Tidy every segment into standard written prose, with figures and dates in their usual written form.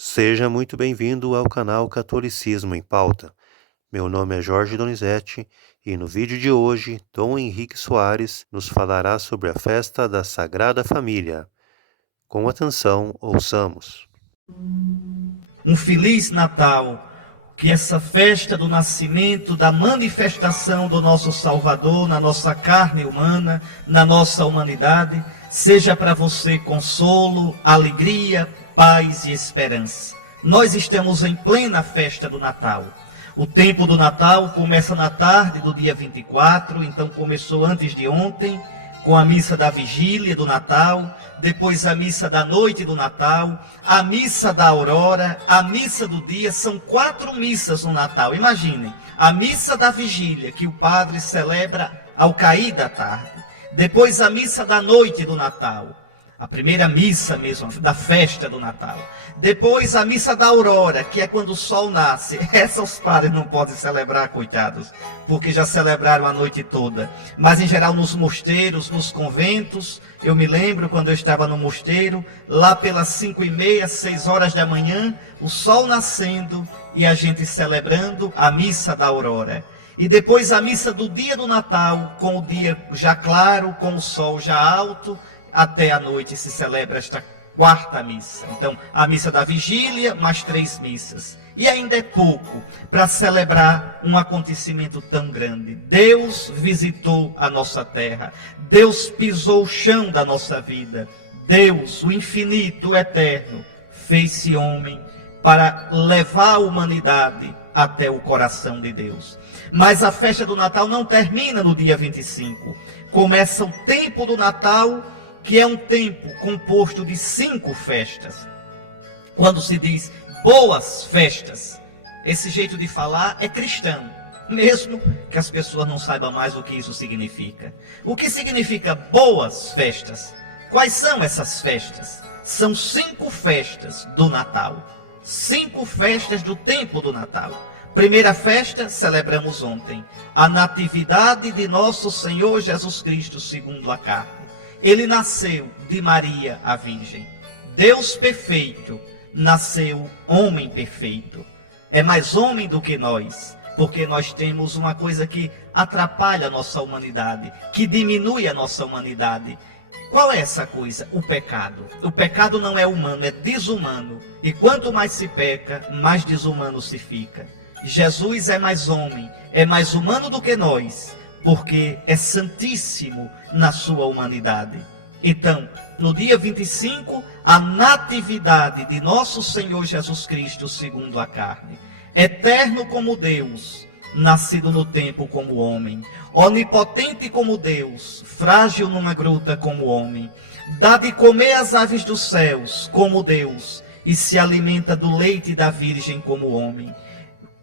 Seja muito bem-vindo ao canal Catolicismo em Pauta. Meu nome é Jorge Donizete e no vídeo de hoje, Dom Henrique Soares nos falará sobre a festa da Sagrada Família. Com atenção, ouçamos. Um Feliz Natal, que essa festa do nascimento, da manifestação do nosso Salvador na nossa carne humana, na nossa humanidade, seja para você consolo, alegria, paz e esperança. Nós estamos em plena festa do Natal. O tempo do Natal começa na tarde do dia 24, então começou antes de ontem, com a missa da vigília do Natal, depois a missa da noite do Natal, a missa da aurora, a missa do dia. São 4 missas no Natal. Imaginem, a missa da vigília, que o padre celebra ao cair da tarde. Depois a missa da noite do Natal, a primeira missa mesmo, da festa do Natal. Depois a missa da aurora, que é quando o sol nasce. Essa os padres não podem celebrar, coitados, porque já celebraram a noite toda. Mas em geral nos mosteiros, nos conventos, eu me lembro quando eu estava no mosteiro, lá pelas 5h30, 6 horas da manhã, o sol nascendo e a gente celebrando a missa da aurora. E depois a missa do dia do Natal, com o dia já claro, com o sol já alto, até a noite se celebra esta 4ª missa. Então, a missa da vigília, mais 3 missas. E ainda é pouco para celebrar um acontecimento tão grande. Deus visitou a nossa terra. Deus pisou o chão da nossa vida. Deus, o infinito, o eterno, fez-se homem para levar a humanidade até o coração de Deus. Mas a festa do Natal não termina no dia 25. Começa o tempo do Natal, que é um tempo composto de 5 festas. Quando se diz boas festas, esse jeito de falar é cristão, mesmo que as pessoas não saibam mais o que isso significa. O que significa boas festas? Quais são essas festas? São 5 festas do Natal. 5 festas do tempo do Natal. Primeira festa, celebramos ontem, a natividade de nosso Senhor Jesus Cristo segundo a carne. Ele nasceu de Maria, a Virgem. Deus perfeito nasceu homem perfeito. É mais homem do que nós, porque nós temos uma coisa que atrapalha a nossa humanidade, que diminui a nossa humanidade. Qual é essa coisa? O pecado. O pecado não é humano, é desumano. E quanto mais se peca, mais desumano se fica. Jesus é mais homem, é mais humano do que nós, porque é santíssimo na sua humanidade. Então, no dia 25, a natividade de nosso Senhor Jesus Cristo segundo a carne. Eterno como Deus, nascido no tempo como homem. Onipotente como Deus, frágil numa gruta como homem. Dá de comer às aves dos céus como Deus, e se alimenta do leite da Virgem como homem.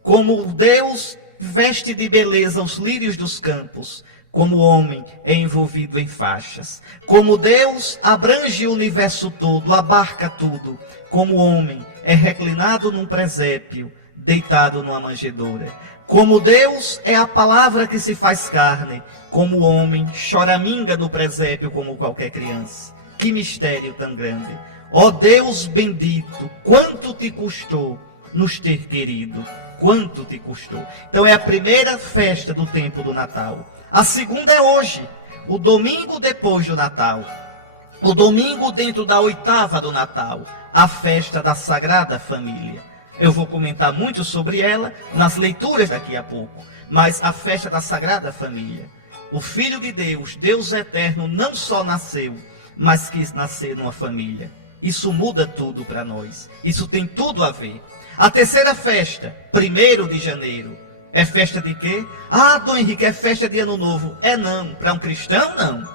Como Deus veste de beleza os lírios dos campos, como homem é envolvido em faixas. Como Deus abrange o universo todo, abarca tudo, como homem é reclinado num presépio, deitado numa manjedoura. Como Deus é a palavra que se faz carne, como homem choraminga no presépio como qualquer criança. Que mistério tão grande! Ó Deus bendito, quanto te custou nos ter querido. Quanto te custou. Então é a primeira festa do tempo do Natal. A segunda é hoje, o domingo depois do Natal. O domingo dentro da 8ª do Natal, a festa da Sagrada Família. Eu vou comentar muito sobre ela nas leituras daqui a pouco. Mas a festa da Sagrada Família. O Filho de Deus, Deus eterno, não só nasceu, mas quis nascer numa família. Isso muda tudo para nós. Isso tem tudo a ver. A terceira festa, 1º de janeiro, é festa de quê? Ah, Dom Henrique, é festa de Ano Novo. É não, para um cristão não.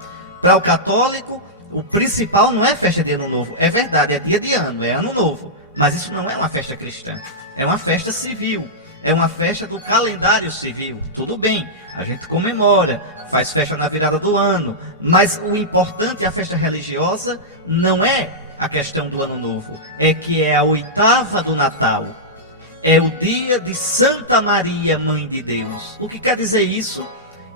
Para o católico, o principal não é festa de Ano Novo. É verdade, é dia de ano, é Ano Novo. Mas isso não é uma festa cristã, é uma festa civil. É uma festa do calendário civil. Tudo bem, a gente comemora, faz festa na virada do ano. Mas o importante, a festa religiosa, não é a questão do Ano Novo, é que é a 8ª do Natal. É o dia de Santa Maria, Mãe de Deus. O que quer dizer isso?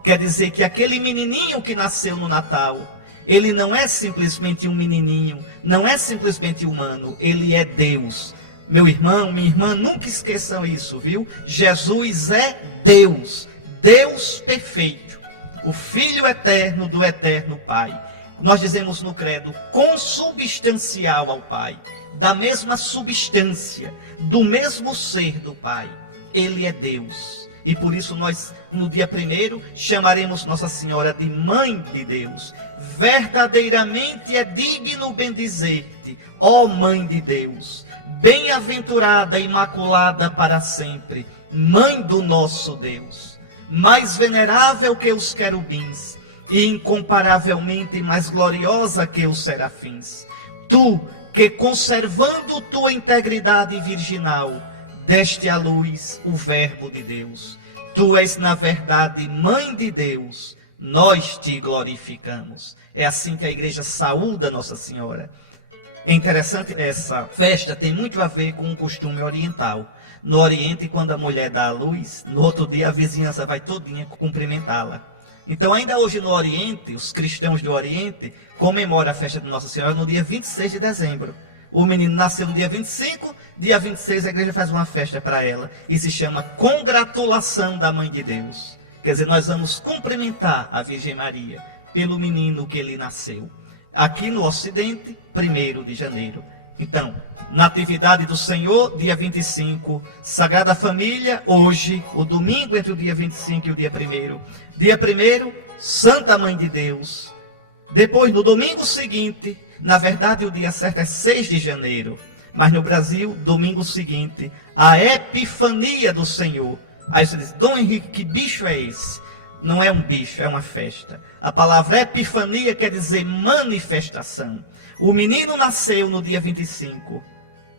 Quer dizer que aquele menininho que nasceu no Natal, ele não é simplesmente um menininho, não é simplesmente humano, ele é Deus. Meu irmão, minha irmã, nunca esqueçam isso, viu? Jesus é Deus, Deus perfeito, o Filho eterno do eterno Pai. Nós dizemos no credo, consubstancial ao Pai, da mesma substância, do mesmo ser do Pai. Ele é Deus. E por isso nós, no dia 1º, chamaremos Nossa Senhora de Mãe de Deus. Verdadeiramente é digno bendizer-te, ó Mãe de Deus, bem-aventurada, imaculada para sempre, Mãe do nosso Deus, mais venerável que os querubins, e incomparavelmente mais gloriosa que os serafins. Tu, que conservando tua integridade virginal, deste à luz o Verbo de Deus. Tu és, na verdade, Mãe de Deus, nós te glorificamos. É assim que a igreja saúda Nossa Senhora. É interessante, essa festa tem muito a ver com um costume oriental. No Oriente, quando a mulher dá à luz, no outro dia a vizinhança vai todinha cumprimentá-la. Então, ainda hoje no Oriente, os cristãos do Oriente comemoram a festa de Nossa Senhora no dia 26 de dezembro. O menino nasceu no dia 25, dia 26 a igreja faz uma festa para ela. E se chama Congratulação da Mãe de Deus. Quer dizer, nós vamos cumprimentar a Virgem Maria pelo menino que lhe nasceu. Aqui no Ocidente, 1º de janeiro. Então, Natividade do Senhor, dia 25. Sagrada Família, hoje, o domingo entre o dia 25 e o dia 1º. Dia 1º, Santa Mãe de Deus. Depois, no domingo seguinte, na verdade o dia certo é 6 de janeiro. Mas no Brasil, domingo seguinte, a Epifania do Senhor. Aí você diz, Dom Henrique, que bicho é esse? Não é um bicho, é uma festa. A palavra Epifania quer dizer manifestação. O menino nasceu no dia 25,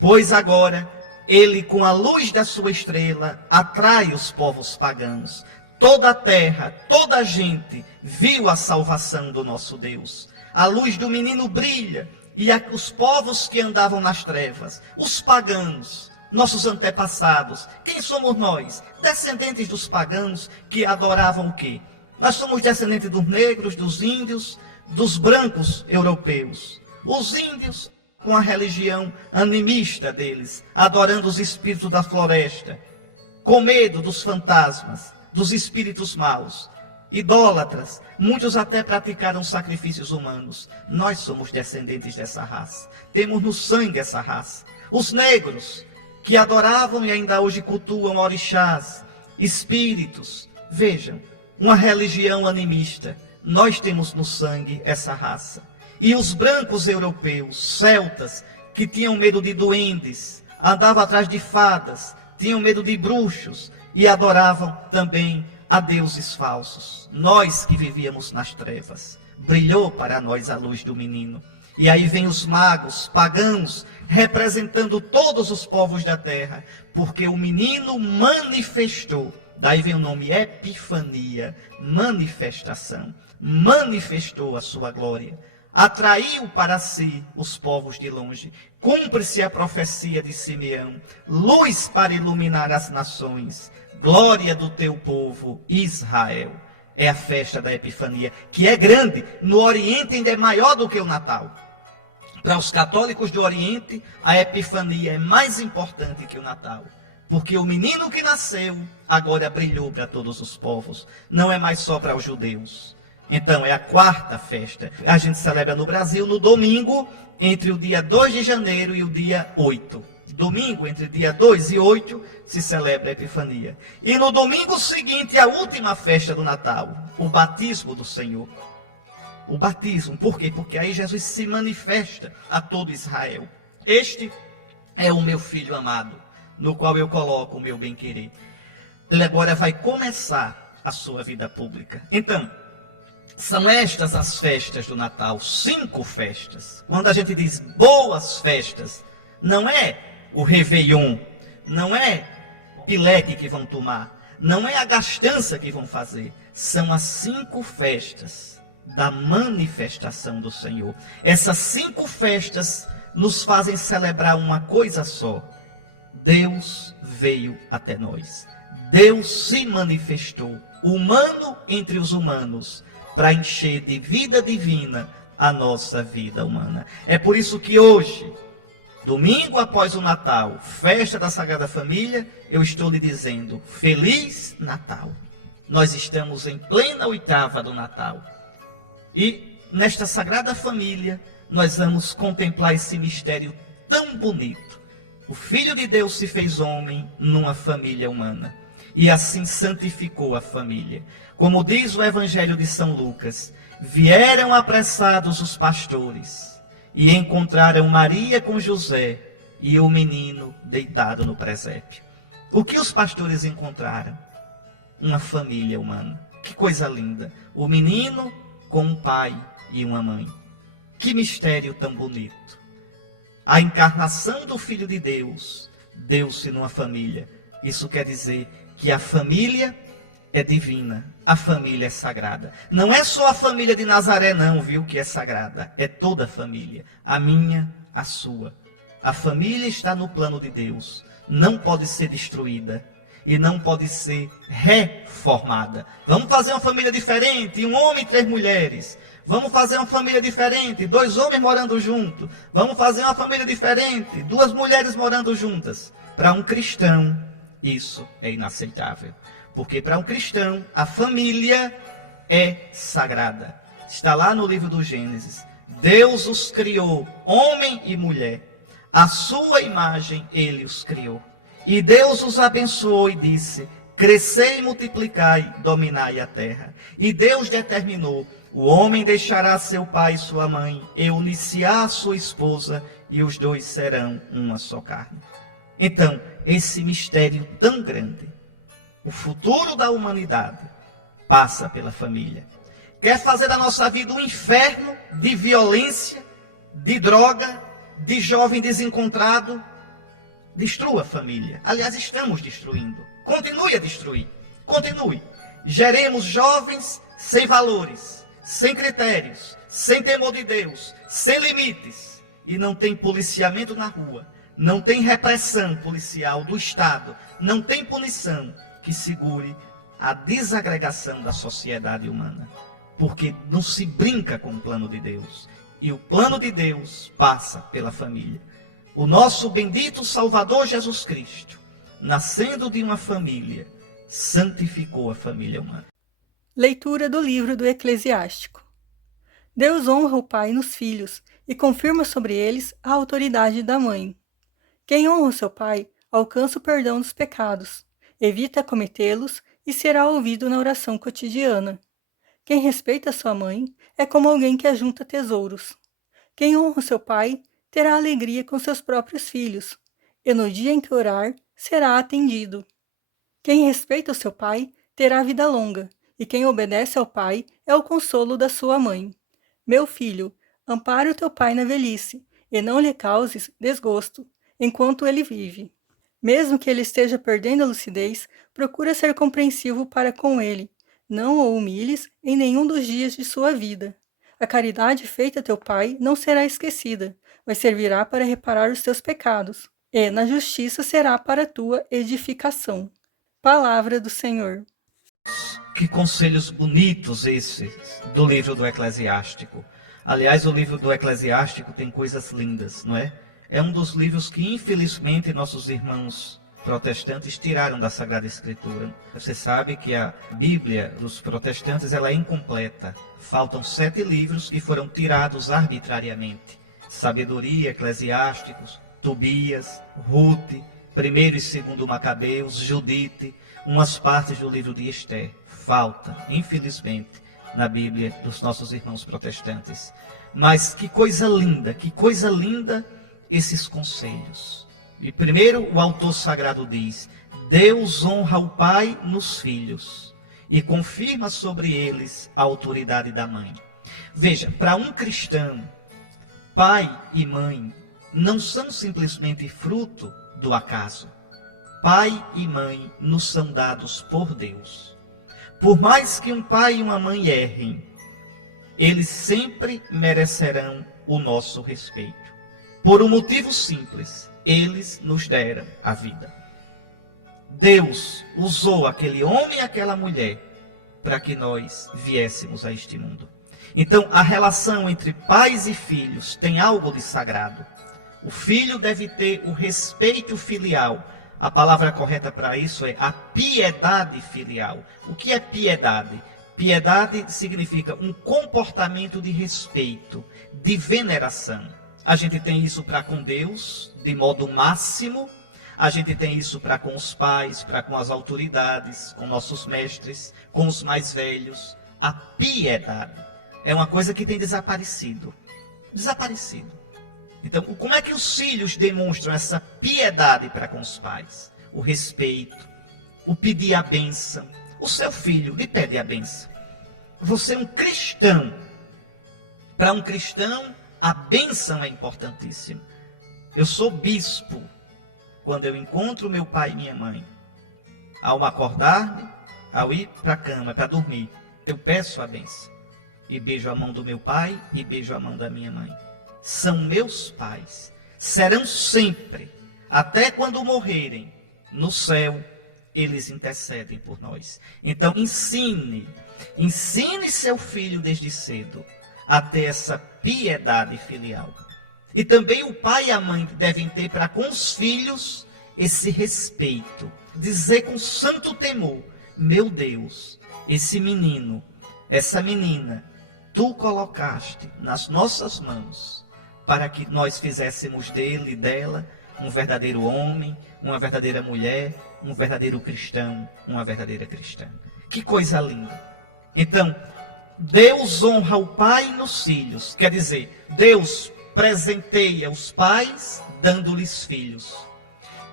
pois agora ele, com a luz da sua estrela, atrai os povos pagãos. Toda a terra, toda a gente viu a salvação do nosso Deus. A luz do menino brilha, e os povos que andavam nas trevas, os pagãos, nossos antepassados, quem somos nós? Descendentes dos pagãos que adoravam o quê? Nós somos descendentes dos negros, dos índios, dos brancos europeus. Os índios, com a religião animista deles, adorando os espíritos da floresta, com medo dos fantasmas, dos espíritos maus. Idólatras, muitos até praticaram sacrifícios humanos. Nós somos descendentes dessa raça, temos no sangue essa raça. Os negros, que adoravam e ainda hoje cultuam orixás, espíritos, vejam, uma religião animista, nós temos no sangue essa raça. E os brancos europeus, celtas, que tinham medo de duendes, andavam atrás de fadas, tinham medo de bruxos e adoravam também a deuses falsos. Nós que vivíamos nas trevas, brilhou para nós a luz do menino. E aí vem os magos, pagãos, representando todos os povos da terra, porque o menino manifestou. Daí vem o nome Epifania, manifestação. Manifestou a sua glória. Atraiu para si os povos de longe. Cumpre-se a profecia de Simeão. Luz para iluminar as nações. Glória do teu povo, Israel. É a festa da Epifania, que é grande. No Oriente ainda é maior do que o Natal. Para os católicos do Oriente, a Epifania é mais importante que o Natal. Porque o menino que nasceu, agora brilhou para todos os povos. Não é mais só para os judeus. Então, é a 4ª festa. A gente celebra no Brasil no domingo, entre o dia 2 de janeiro e o dia 8. Domingo, entre dia 2 e 8, se celebra a Epifania. E no domingo seguinte, a última festa do Natal, o batismo do Senhor. O batismo, por quê? Porque aí Jesus se manifesta a todo Israel. Este é o meu filho amado, no qual eu coloco o meu bem-querer. Ele agora vai começar a sua vida pública. Então, são estas as festas do Natal, 5 festas. Quando a gente diz boas festas, não é o Réveillon, não é o pileque que vão tomar, não é a gastança que vão fazer. São as 5 festas da manifestação do Senhor. Essas 5 festas nos fazem celebrar uma coisa só. Deus veio até nós. Deus se manifestou, humano entre os humanos, para encher de vida divina a nossa vida humana. É por isso que hoje domingo após o Natal, festa da Sagrada Família, eu estou lhe dizendo, Feliz Natal. Nós estamos em plena oitava do Natal. E nesta Sagrada Família, nós vamos contemplar esse mistério tão bonito. O Filho de Deus se fez homem numa família humana. E assim santificou a família. Como diz o Evangelho de São Lucas, vieram apressados os pastores e encontraram Maria com José e o menino deitado no presépio. O que os pastores encontraram? Uma família humana. Que coisa linda. O menino com um pai e uma mãe. Que mistério tão bonito. A encarnação do Filho de Deus deu-se numa família. Isso quer dizer que a família é divina, a família é sagrada. Não é só a família de Nazaré não, viu, que é sagrada. É toda a família, a minha, a sua. A família está no plano de Deus, não pode ser destruída e não pode ser reformada. Vamos fazer uma família diferente, um homem e 3 mulheres. Vamos fazer uma família diferente, 2 homens morando juntos. Vamos fazer uma família diferente, 2 mulheres morando juntas. Para um cristão, isso é inaceitável. Porque para um cristão, a família é sagrada. Está lá no livro do Gênesis. Deus os criou, homem e mulher. À sua imagem ele os criou. E Deus os abençoou e disse, crescei e multiplicai, dominai a terra. E Deus determinou, o homem deixará seu pai e sua mãe, e unir-se-á a sua esposa, e os 2 serão uma só carne. Então, esse mistério tão grande, o futuro da humanidade, passa pela família. Quer fazer da nossa vida um inferno de violência, de droga, de jovem desencontrado? Destrua a família. Aliás, estamos destruindo. Continue a destruir. Continue. Geremos jovens sem valores, sem critérios, sem temor de Deus, sem limites. E não tem policiamento na rua. Não tem repressão policial do Estado. Não tem punição que segure a desagregação da sociedade humana. Porque não se brinca com o plano de Deus. E o plano de Deus passa pela família. O nosso bendito Salvador Jesus Cristo, nascendo de uma família, santificou a família humana. Leitura do livro do Eclesiástico. Deus honra o pai nos filhos e confirma sobre eles a autoridade da mãe. Quem honra o seu pai alcança o perdão dos pecados, evita cometê-los e será ouvido na oração cotidiana. Quem respeita sua mãe é como alguém que ajunta tesouros. Quem honra o seu pai terá alegria com seus próprios filhos, e no dia em que orar, será atendido. Quem respeita o seu pai terá vida longa, e quem obedece ao pai é o consolo da sua mãe. Meu filho, ampare o teu pai na velhice, e não lhe causes desgosto, enquanto ele vive. Mesmo que ele esteja perdendo a lucidez, procura ser compreensivo para com ele. Não o humilhes em nenhum dos dias de sua vida. A caridade feita a teu pai não será esquecida, mas servirá para reparar os teus pecados, e na justiça será para a tua edificação. Palavra do Senhor. Que conselhos bonitos esses do livro do Eclesiástico. Aliás, o livro do Eclesiástico tem coisas lindas, não é? É um dos livros que, infelizmente, nossos irmãos protestantes tiraram da Sagrada Escritura. Você sabe que a Bíblia dos protestantes ela é incompleta. Faltam 7 livros que foram tirados arbitrariamente. Sabedoria, Eclesiásticos, Tobias, Ruth, 1º e 2º Macabeus, Judite, umas partes do livro de Esther. Falta, infelizmente, na Bíblia dos nossos irmãos protestantes. Mas que coisa linda esses conselhos. E primeiro o autor sagrado diz, Deus honra o pai nos filhos e confirma sobre eles a autoridade da mãe. Veja, para um cristão, pai e mãe não são simplesmente fruto do acaso. Pai e mãe nos são dados por Deus. Por mais que um pai e uma mãe errem, eles sempre merecerão o nosso respeito. Por um motivo simples, eles nos deram a vida. Deus usou aquele homem e aquela mulher para que nós viéssemos a este mundo. Então, a relação entre pais e filhos tem algo de sagrado. O filho deve ter o respeito filial. A palavra correta para isso é a piedade filial. O que é piedade? Piedade significa um comportamento de respeito, de veneração. A gente tem isso para com Deus, de modo máximo. A gente tem isso para com os pais, para com as autoridades, com nossos mestres, com os mais velhos. A piedade é uma coisa que tem desaparecido. Desaparecido. Então, como é que os filhos demonstram essa piedade para com os pais? O respeito, o pedir a bênção. O seu filho lhe pede a bênção. Você é um cristão. Para um cristão, a bênção é importantíssima. Eu sou bispo. Quando eu encontro meu pai e minha mãe, ao acordar-me, ao ir para a cama, para dormir, eu peço a bênção. E beijo a mão do meu pai e beijo a mão da minha mãe. São meus pais. Serão sempre, até quando morrerem, no céu, eles intercedem por nós. Então, ensine seu filho desde cedo a ter essa piedade filial. E também o pai e a mãe devem ter para com os filhos esse respeito. Dizer com santo temor, meu Deus, esse menino, essa menina, tu colocaste nas nossas mãos para que nós fizéssemos dele e dela um verdadeiro homem, uma verdadeira mulher, um verdadeiro cristão, uma verdadeira cristã. Que coisa linda. Então, Deus honra o pai nos filhos. Quer dizer, Deus presenteia os pais, dando-lhes filhos.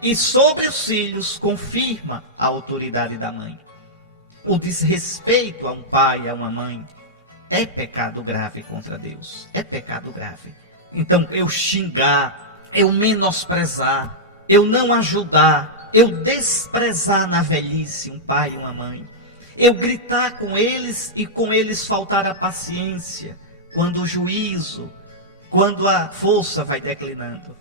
E sobre os filhos, confirma a autoridade da mãe. O desrespeito a um pai, a uma mãe, é pecado grave contra Deus. É pecado grave. Então, eu xingar, eu menosprezar, eu não ajudar, eu desprezar na velhice um pai e uma mãe, eu gritar com eles e com eles faltar a paciência, quando o juízo, quando a força vai declinando.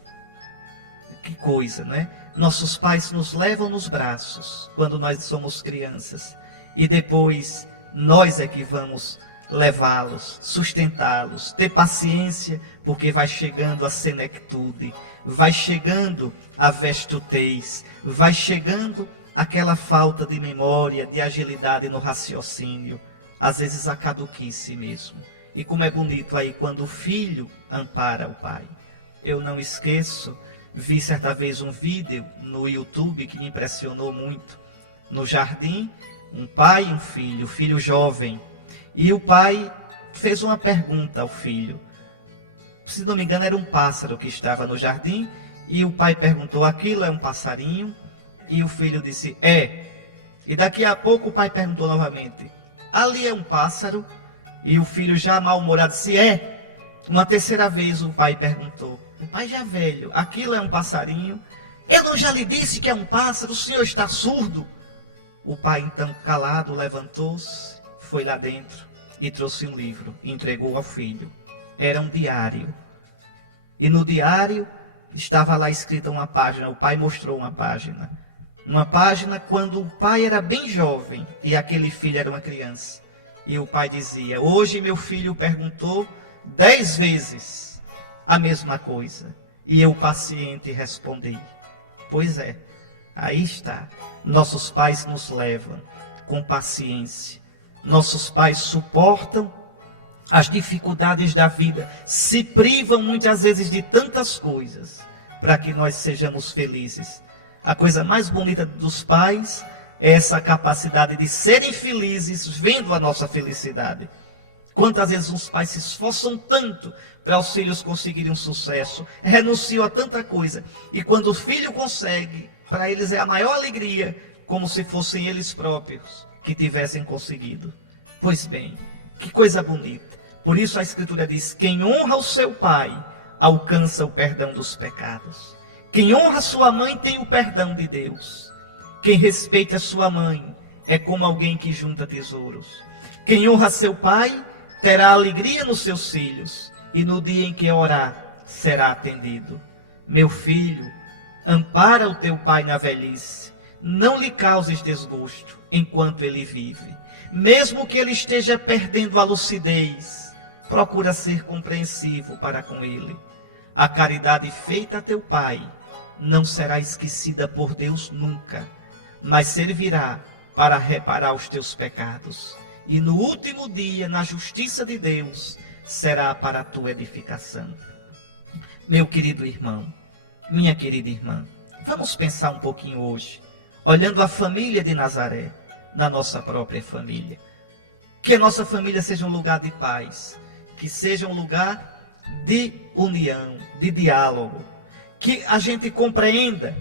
Que coisa, não é? Nossos pais nos levam nos braços quando nós somos crianças e depois nós é que vamos levá-los, sustentá-los, ter paciência, porque vai chegando a senectude, vai chegando a vestutez, vai chegando aquela falta de memória, de agilidade no raciocínio, às vezes a caduquice mesmo. E como é bonito aí quando o filho ampara o pai. Eu não esqueço, vi certa vez um vídeo no YouTube que me impressionou muito. No jardim, um pai e um filho jovem. E o pai fez uma pergunta ao filho. Se não me engano, era um pássaro que estava no jardim. E o pai perguntou, aquilo é um passarinho? E o filho disse, é. E daqui a pouco o pai perguntou novamente, ali é um pássaro? E o filho já mal-humorado disse, é. Uma terceira vez o pai perguntou, o pai já velho, aquilo é um passarinho? Eu não já lhe disse que é um pássaro, o senhor está surdo? O pai então calado levantou-se, foi lá dentro e trouxe um livro e entregou ao filho. Era um diário. E no diário estava lá escrita uma página, o pai mostrou uma página. Uma página quando o pai era bem jovem e aquele filho era uma criança. E o pai dizia, hoje meu filho perguntou 10 vezes a mesma coisa. E eu paciente respondi. Pois é, aí está. Nossos pais nos levam com paciência. Nossos pais suportam as dificuldades da vida, se privam muitas vezes de tantas coisas para que nós sejamos felizes. A coisa mais bonita dos pais é essa capacidade de serem felizes vendo a nossa felicidade. Quantas vezes os pais se esforçam tanto para os filhos conseguirem um sucesso, renunciam a tanta coisa, e quando o filho consegue, para eles é a maior alegria, como se fossem eles próprios que tivessem conseguido. Pois bem, que coisa bonita. Por isso a Escritura diz, quem honra o seu pai, alcança o perdão dos pecados. Quem honra sua mãe tem o perdão de Deus. Quem respeita sua mãe é como alguém que junta tesouros. Quem honra seu pai terá alegria nos seus filhos, e no dia em que orar será atendido. Meu filho, ampara o teu pai na velhice, não lhe causes desgosto enquanto ele vive. Mesmo que ele esteja perdendo a lucidez, procura ser compreensivo para com ele. A caridade feita a teu pai não será esquecida por Deus nunca, mas servirá para reparar os teus pecados. E no último dia, na justiça de Deus, será para a tua edificação. Meu querido irmão, minha querida irmã, vamos pensar um pouquinho hoje, olhando a família de Nazaré, na nossa própria família. Que a nossa família seja um lugar de paz, que seja um lugar de união, de diálogo, que a gente compreenda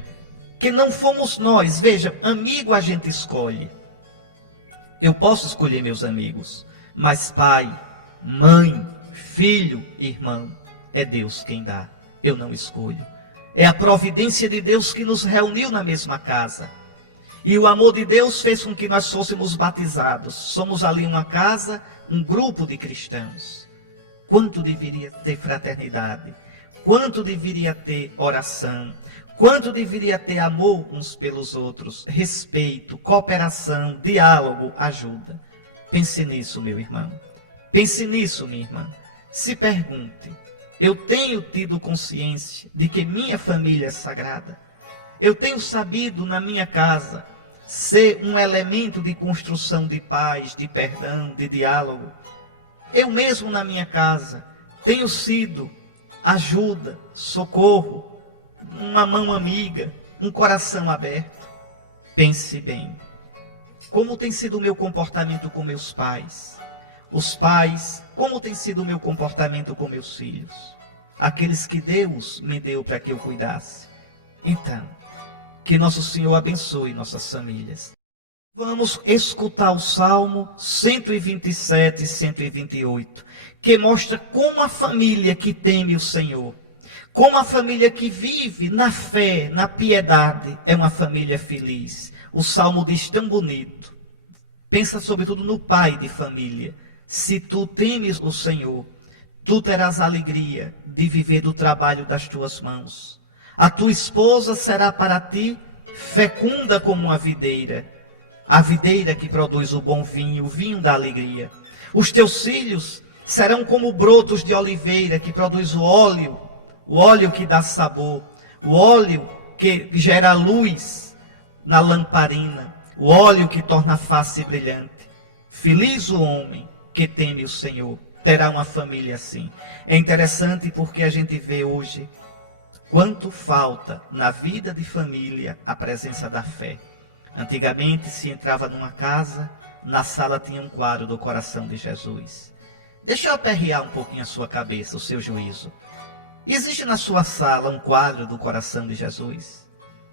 que não fomos nós. Veja, amigo a gente escolhe. Eu posso escolher meus amigos, mas pai, mãe, filho, irmão, é Deus quem dá. Eu não escolho. É a providência de Deus que nos reuniu na mesma casa. E o amor de Deus fez com que nós fôssemos batizados. Somos ali uma casa, um grupo de cristãos. Quanto deveria ter fraternidade? Quanto deveria ter oração? Quanto deveria ter amor uns pelos outros? Respeito, cooperação, diálogo, ajuda. Pense nisso, meu irmão. Pense nisso, minha irmã. Se pergunte: eu tenho tido consciência de que minha família é sagrada? Eu tenho sabido na minha casa ser um elemento de construção de paz, de perdão, de diálogo? Eu mesmo na minha casa tenho sido ajuda, socorro, uma mão amiga, um coração aberto? Pense bem. Como tem sido o meu comportamento com meus pais? Os pais, como tem sido o meu comportamento com meus filhos? Aqueles que Deus me deu para que eu cuidasse. Então, que nosso Senhor abençoe nossas famílias. Vamos escutar o Salmo 127 e 128, que mostra como a família que teme o Senhor, como a família que vive na fé, na piedade, é uma família feliz. O Salmo diz tão bonito. Pensa sobretudo no pai de família. Se tu temes o Senhor, tu terás alegria de viver do trabalho das tuas mãos. A tua esposa será para ti fecunda como uma videira, a videira que produz o bom vinho, o vinho da alegria. Os teus filhos serão como brotos de oliveira que produz o óleo que dá sabor, o óleo que gera luz na lamparina, o óleo que torna a face brilhante. Feliz o homem que teme o Senhor, terá uma família assim. É interessante porque a gente vê hoje quanto falta na vida de família a presença da fé. Antigamente se entrava numa casa, na sala tinha um quadro do coração de Jesus. Deixa eu aperrear um pouquinho a sua cabeça, o seu juízo. Existe na sua sala um quadro do coração de Jesus?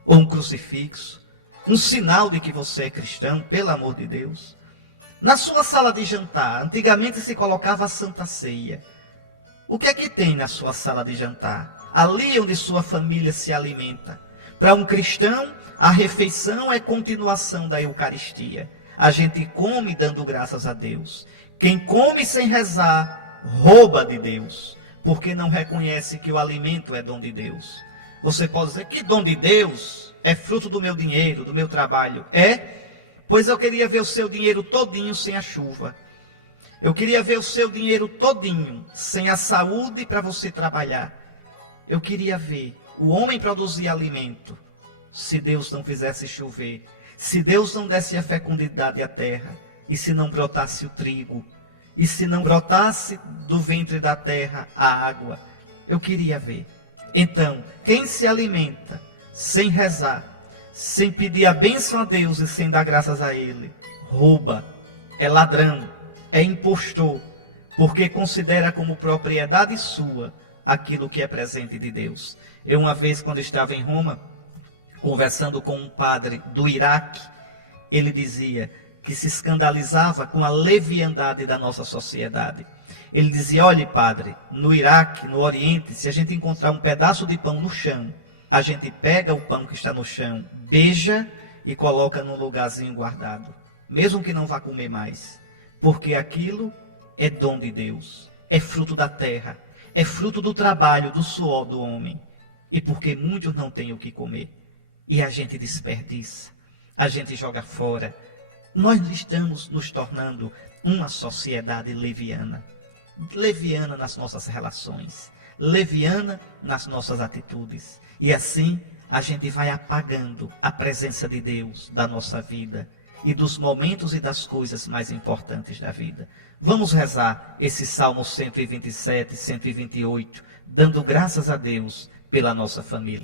Ou um crucifixo? Um sinal de que você é cristão, pelo amor de Deus? Na sua sala de jantar, antigamente se colocava a Santa Ceia. O que é que tem na sua sala de jantar? Ali onde sua família se alimenta. Para um cristão, a refeição é continuação da Eucaristia. A gente come dando graças a Deus. Quem come sem rezar, rouba de Deus, porque não reconhece que o alimento é dom de Deus. Você pode dizer: que dom de Deus? É fruto do meu dinheiro, do meu trabalho. É? Pois eu queria ver o seu dinheiro todinho sem a chuva. Eu queria ver o seu dinheiro todinho sem a saúde para você trabalhar. Eu queria ver o homem produzir alimento se Deus não fizesse chover, se Deus não desse a fecundidade à terra, e se não brotasse o trigo, e se não brotasse do ventre da terra a água. Eu queria ver. Então, quem se alimenta sem rezar, sem pedir a bênção a Deus e sem dar graças a Ele, rouba, é ladrão, é impostor, porque considera como propriedade sua aquilo que é presente de Deus. Eu uma vez, quando estava em Roma, conversando com um padre do Iraque, ele dizia que se escandalizava com a leviandade da nossa sociedade. Ele dizia: olhe, padre, no Iraque, no Oriente, se a gente encontrar um pedaço de pão no chão, a gente pega o pão que está no chão, beija e coloca num lugarzinho guardado, mesmo que não vá comer mais, porque aquilo é dom de Deus, é fruto da terra, é fruto do trabalho, do suor do homem, e porque muitos não têm o que comer, e a gente desperdiça, a gente joga fora. Nós estamos nos tornando uma sociedade leviana, leviana nas nossas relações, leviana nas nossas atitudes. E assim a gente vai apagando a presença de Deus da nossa vida e dos momentos e das coisas mais importantes da vida. Vamos rezar esse Salmo 127, 128, dando graças a Deus pela nossa família.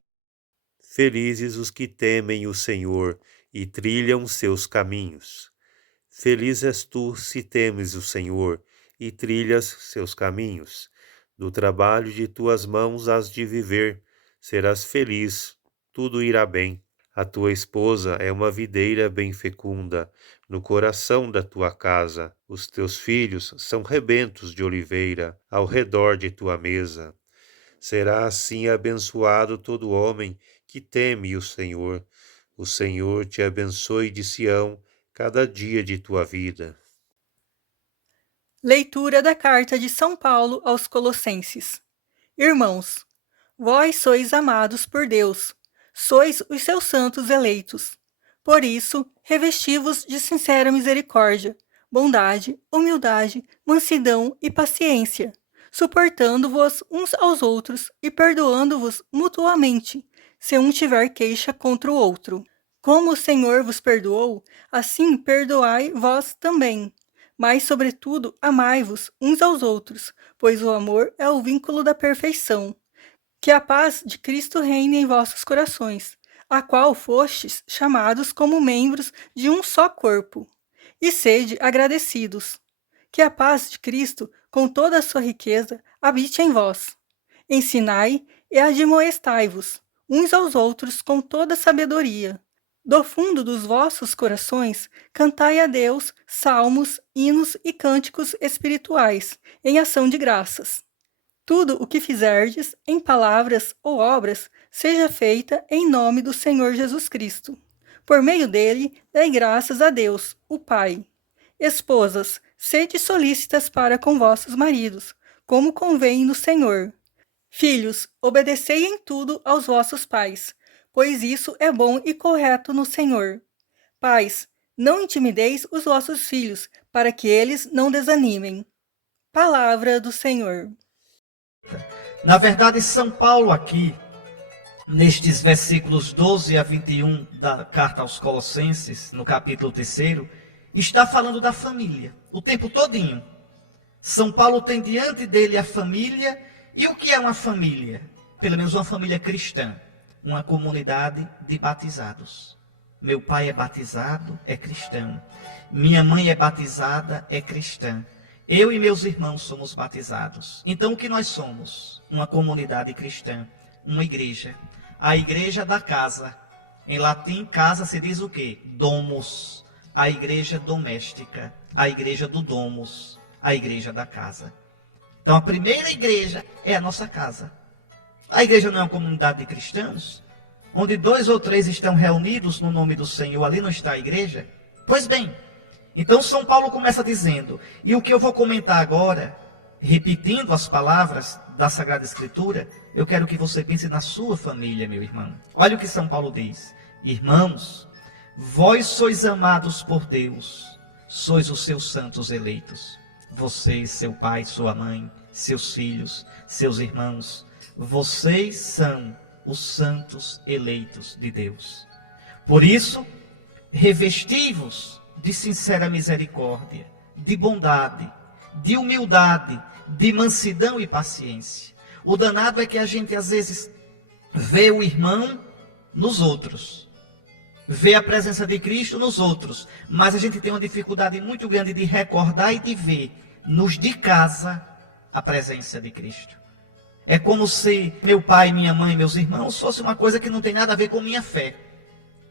Felizes os que temem o Senhor e trilham seus caminhos. Feliz és tu se temes o Senhor e trilhas seus caminhos. Do trabalho de tuas mãos has de viver, serás feliz, tudo irá bem. A tua esposa é uma videira bem fecunda, no coração da tua casa. Os teus filhos são rebentos de oliveira, ao redor de tua mesa. Será assim abençoado todo homem que teme o Senhor. O Senhor te abençoe de Sião, cada dia de tua vida. Leitura da Carta de São Paulo aos Colossenses. Irmãos, vós sois amados por Deus, sois os seus santos eleitos. Por isso, revesti-vos de sincera misericórdia, bondade, humildade, mansidão e paciência, suportando-vos uns aos outros e perdoando-vos mutuamente, se um tiver queixa contra o outro. Como o Senhor vos perdoou, assim perdoai vós também. Mas, sobretudo, amai-vos uns aos outros, pois o amor é o vínculo da perfeição. Que a paz de Cristo reine em vossos corações, a qual fostes chamados como membros de um só corpo. E sede agradecidos. Que a paz de Cristo, com toda a sua riqueza, habite em vós. Ensinai e admoestai-vos, uns aos outros com toda sabedoria. Do fundo dos vossos corações, cantai a Deus salmos, hinos e cânticos espirituais, em ação de graças. Tudo o que fizerdes, em palavras ou obras, seja feita em nome do Senhor Jesus Cristo. Por meio dele, dai graças a Deus, o Pai. Esposas, sede solícitas para com vossos maridos, como convém no Senhor. Filhos, obedecei em tudo aos vossos pais, pois isso é bom e correto no Senhor. Pais, não intimideis os vossos filhos, para que eles não desanimem. Palavra do Senhor. Na verdade, São Paulo aqui, nestes versículos 12 a 21 da carta aos Colossenses, no capítulo 3, está falando da família, o tempo todinho. São Paulo tem diante dele a família, e o que é uma família? Pelo menos uma família cristã, uma comunidade de batizados. Meu pai é batizado, é cristão. Minha mãe é batizada, é cristã. Eu e meus irmãos somos batizados. Então o que nós somos? Uma comunidade cristã, uma igreja. A igreja da casa. Em latim, casa se diz o quê? Domus. A igreja doméstica, a igreja do domus, a igreja da casa. Então a primeira igreja é a nossa casa. A igreja não é uma comunidade de cristãos? Onde 2 ou 3 estão reunidos no nome do Senhor, ali não está a igreja? Pois bem, então São Paulo começa dizendo, e o que eu vou comentar agora, repetindo as palavras da Sagrada Escritura, eu quero que você pense na sua família, meu irmão. Olha o que São Paulo diz: irmãos, vós sois amados por Deus, sois os seus santos eleitos. Você, seu pai, sua mãe, seus filhos, seus irmãos, vocês são os santos eleitos de Deus. Por isso, revesti-vos de sincera misericórdia, de bondade, de humildade, de mansidão e paciência. O danado é que a gente às vezes vê o irmão nos outros, vê a presença de Cristo nos outros, mas a gente tem uma dificuldade muito grande de recordar e de ver nos de casa a presença de Cristo. É como se meu pai, minha mãe, meus irmãos fosse uma coisa que não tem nada a ver com minha fé.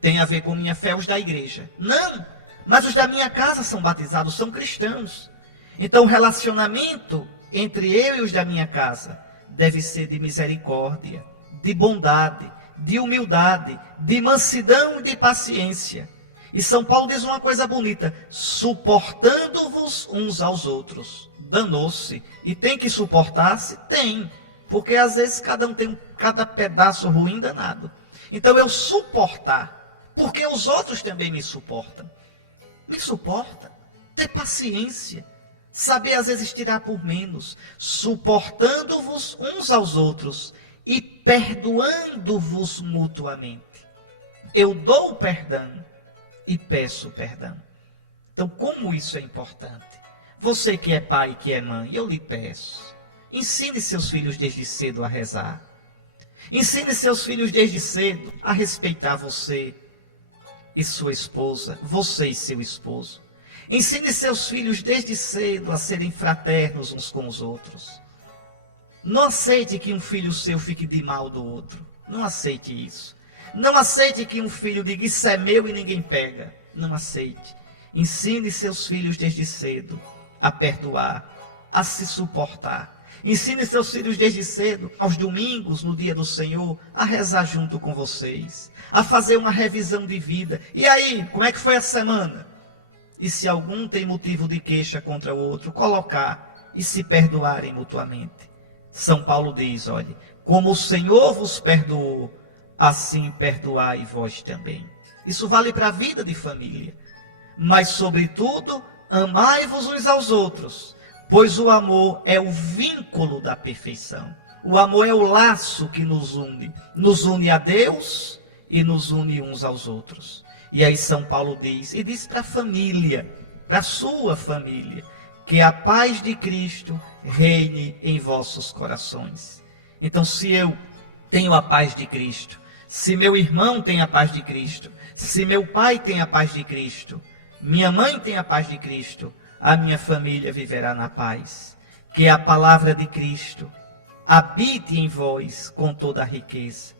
Tem a ver com minha fé os da igreja. Não, mas os da minha casa são batizados, são cristãos. Então o relacionamento entre eu e os da minha casa deve ser de misericórdia, de bondade, de humildade, de mansidão e de paciência. E São Paulo diz uma coisa bonita: suportando-vos uns aos outros. Danou-se. E tem que suportar-se? Tem. Porque às vezes cada um tem cada pedaço ruim danado. Então eu suportar, porque os outros também me suportam. Me suporta. Ter paciência. Saber às vezes tirar por menos, suportando-vos uns aos outros e perdoando-vos mutuamente. Eu dou o perdão e peço o perdão. Então, como isso é importante? Você que é pai, que é mãe, eu lhe peço, ensine seus filhos desde cedo a rezar. Ensine seus filhos desde cedo a respeitar você e sua esposa, você e seu esposo. Ensine seus filhos desde cedo a serem fraternos uns com os outros. Não aceite que um filho seu fique de mal do outro. Não aceite isso. Não aceite que um filho diga, isso é meu e ninguém pega. Não aceite. Ensine seus filhos desde cedo a perdoar, a se suportar. Ensine seus filhos desde cedo, aos domingos, no dia do Senhor, a rezar junto com vocês, a fazer uma revisão de vida. E aí, como é que foi a semana? E se algum tem motivo de queixa contra o outro, colocar e se perdoarem mutuamente. São Paulo diz, olhe, como o Senhor vos perdoou, assim perdoai vós também. Isso vale para a vida de família. Mas, sobretudo, amai-vos uns aos outros, pois o amor é o vínculo da perfeição. O amor é o laço que nos une a Deus e nos une uns aos outros. E aí São Paulo diz, e diz para a família, para a sua família, que a paz de Cristo reine em vossos corações. Então, se eu tenho a paz de Cristo, se meu irmão tem a paz de Cristo, se meu pai tem a paz de Cristo, minha mãe tem a paz de Cristo, a minha família viverá na paz. Que a palavra de Cristo habite em vós com toda a riqueza.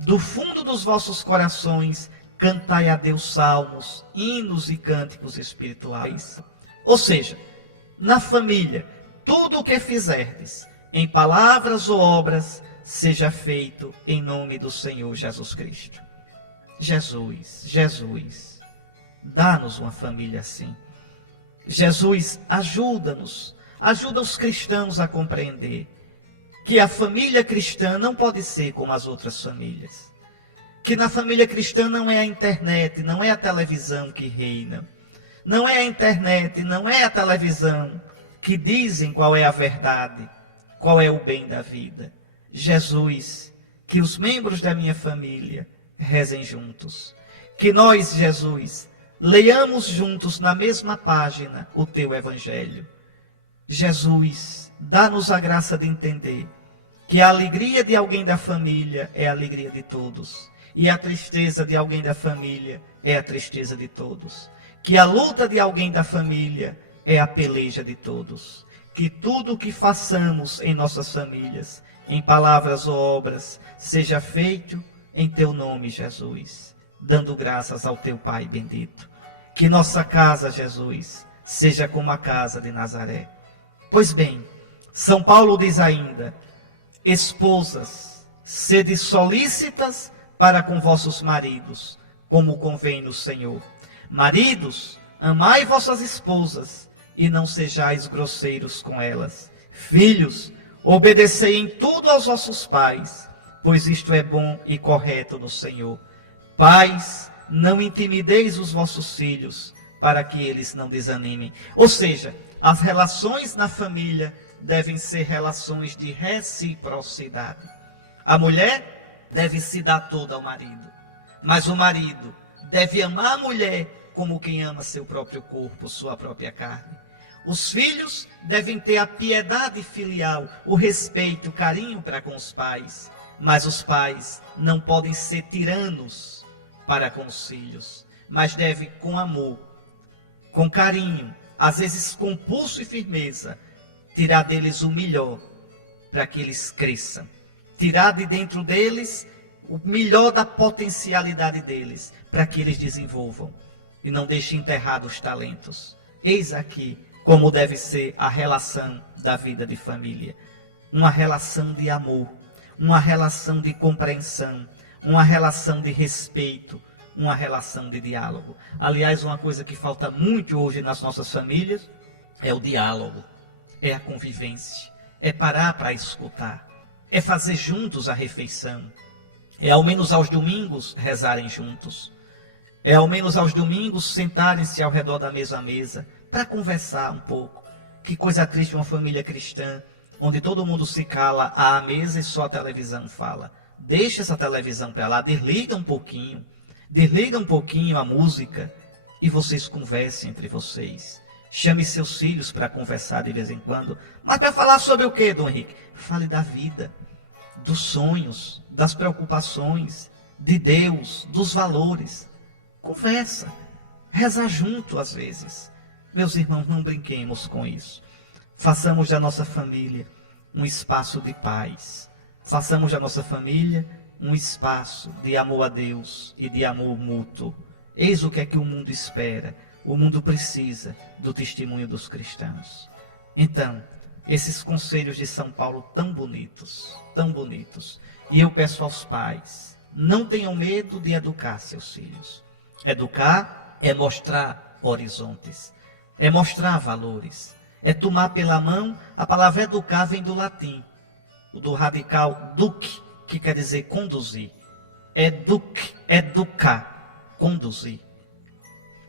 Do fundo dos vossos corações, cantai a Deus salmos, hinos e cânticos espirituais. Ou seja, na família, tudo o que fizerdes, em palavras ou obras, seja feito em nome do Senhor Jesus Cristo. Jesus, dá-nos uma família assim. Jesus, ajuda-nos, ajuda os cristãos a compreender que a família cristã não pode ser como as outras famílias. Que na família cristã não é a internet, não é a televisão que reina. Não é a internet, não é a televisão que dizem qual é a verdade, qual é o bem da vida. Jesus, que os membros da minha família rezem juntos. Que nós, Jesus, leiamos juntos na mesma página o teu evangelho. Jesus, dá-nos a graça de entender que a alegria de alguém da família é a alegria de todos. E a tristeza de alguém da família é a tristeza de todos. Que a luta de alguém da família é a peleja de todos. Que tudo o que façamos em nossas famílias, em palavras ou obras, seja feito em teu nome, Jesus, dando graças ao teu Pai bendito. Que nossa casa, Jesus, seja como a casa de Nazaré. Pois bem, São Paulo diz ainda, esposas, sede solícitas para com vossos maridos, como convém no Senhor. Maridos, amai vossas esposas, e não sejais grosseiros com elas. Filhos, obedecei em tudo aos vossos pais, pois isto é bom e correto no Senhor. Pais, não intimideis os vossos filhos, para que eles não desanimem. Ou seja, as relações na família devem ser relações de reciprocidade. A mulher deve se dar toda ao marido, mas o marido deve amar a mulher como quem ama seu próprio corpo, sua própria carne. Os filhos devem ter a piedade filial, o respeito, o carinho para com os pais, mas os pais não podem ser tiranos para com os filhos, mas devem com amor, com carinho, às vezes com pulso e firmeza, tirar deles o melhor para que eles cresçam. Tirar de dentro deles o melhor da potencialidade deles, para que eles desenvolvam e não deixem enterrados os talentos. Eis aqui como deve ser a relação da vida de família. Uma relação de amor, uma relação de compreensão, uma relação de respeito, uma relação de diálogo. Aliás, uma coisa que falta muito hoje nas nossas famílias é o diálogo, é a convivência, é parar para escutar. É fazer juntos a refeição. É ao menos aos domingos rezarem juntos. É ao menos aos domingos sentarem-se ao redor da mesma mesa para conversar um pouco. Que coisa triste uma família cristã, onde todo mundo se cala à mesa e só a televisão fala. Deixa essa televisão para lá, desliga um pouquinho a música e vocês conversem entre vocês. Chame seus filhos para conversar de vez em quando. Mas para falar sobre o quê, Dom Henrique? Fale da vida, dos sonhos, das preocupações, de Deus, dos valores. Conversa, reza junto às vezes. Meus irmãos, não brinquemos com isso. Façamos da nossa família um espaço de paz. Façamos da nossa família um espaço de amor a Deus e de amor mútuo. Eis o que é que o mundo espera. O mundo precisa do testemunho dos cristãos. Então, esses conselhos de São Paulo tão bonitos. E eu peço aos pais, não tenham medo de educar seus filhos. Educar é mostrar horizontes, é mostrar valores, é tomar pela mão. A palavra educar vem do latim, do radical duc, que quer dizer conduzir. Educar, conduzir.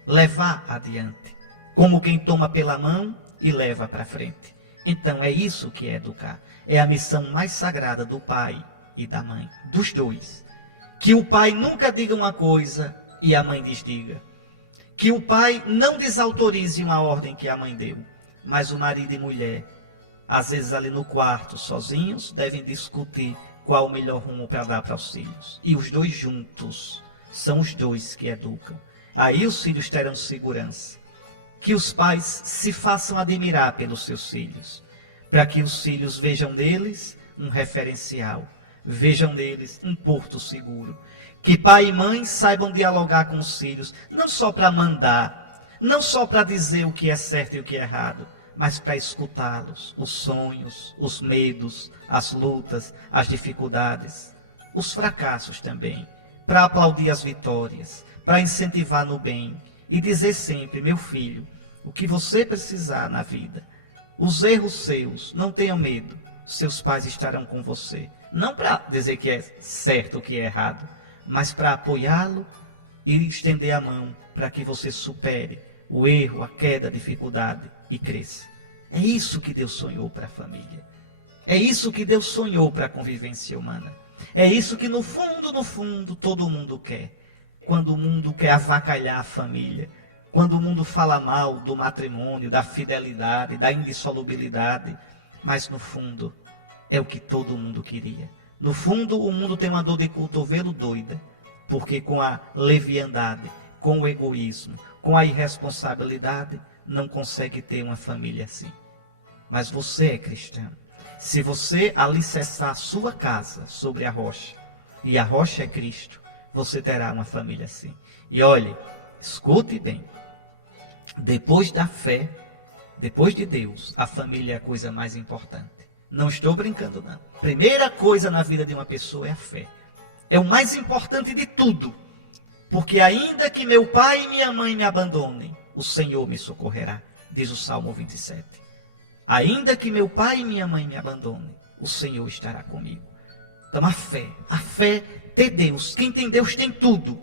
Levar adiante, como quem toma pela mão e leva para frente. Então é isso que é educar. É a missão mais sagrada do pai e da mãe, dos dois. Que o pai nunca diga uma coisa e a mãe desdiga. Que o pai não desautorize uma ordem que a mãe deu. Mas o marido e mulher, às vezes ali no quarto, sozinhos, devem discutir qual o melhor rumo para dar para os filhos. E os dois juntos, são os dois que educam. Aí os filhos terão segurança. Que os pais se façam admirar pelos seus filhos, para que os filhos vejam neles um referencial, vejam neles um porto seguro. Que pai e mãe saibam dialogar com os filhos, não só para mandar, não só para dizer o que é certo e o que é errado, mas para escutá-los, os sonhos, os medos, as lutas, as dificuldades, os fracassos também, para aplaudir as vitórias, para incentivar no bem e dizer sempre: meu filho, o que você precisar na vida, os erros seus, não tenha medo, seus pais estarão com você. Não para dizer que é certo ou que é errado, mas para apoiá-lo e estender a mão para que você supere o erro, a queda, a dificuldade e cresça. É isso que Deus sonhou para a família. É isso que Deus sonhou para a convivência humana. É isso que no fundo, todo mundo quer. Quando o mundo quer avacalhar a família, quando o mundo fala mal do matrimônio, da fidelidade, da indissolubilidade, mas no fundo é o que todo mundo queria. No fundo, o mundo tem uma dor de cotovelo doida, porque com a leviandade, com o egoísmo, com a irresponsabilidade, não consegue ter uma família assim. Mas você é cristão. Se você alicerçar a sua casa sobre a rocha, e a rocha é Cristo, você terá uma família assim. E olhe, escute bem. Depois da fé, depois de Deus, a família é a coisa mais importante. Não estou brincando, não. Primeira coisa na vida de uma pessoa é a fé. É o mais importante de tudo. Porque ainda que meu pai e minha mãe me abandonem, o Senhor me socorrerá, diz o Salmo 27. Ainda que meu pai e minha mãe me abandonem, o Senhor estará comigo. Então a fé ter Deus. Quem tem Deus tem tudo.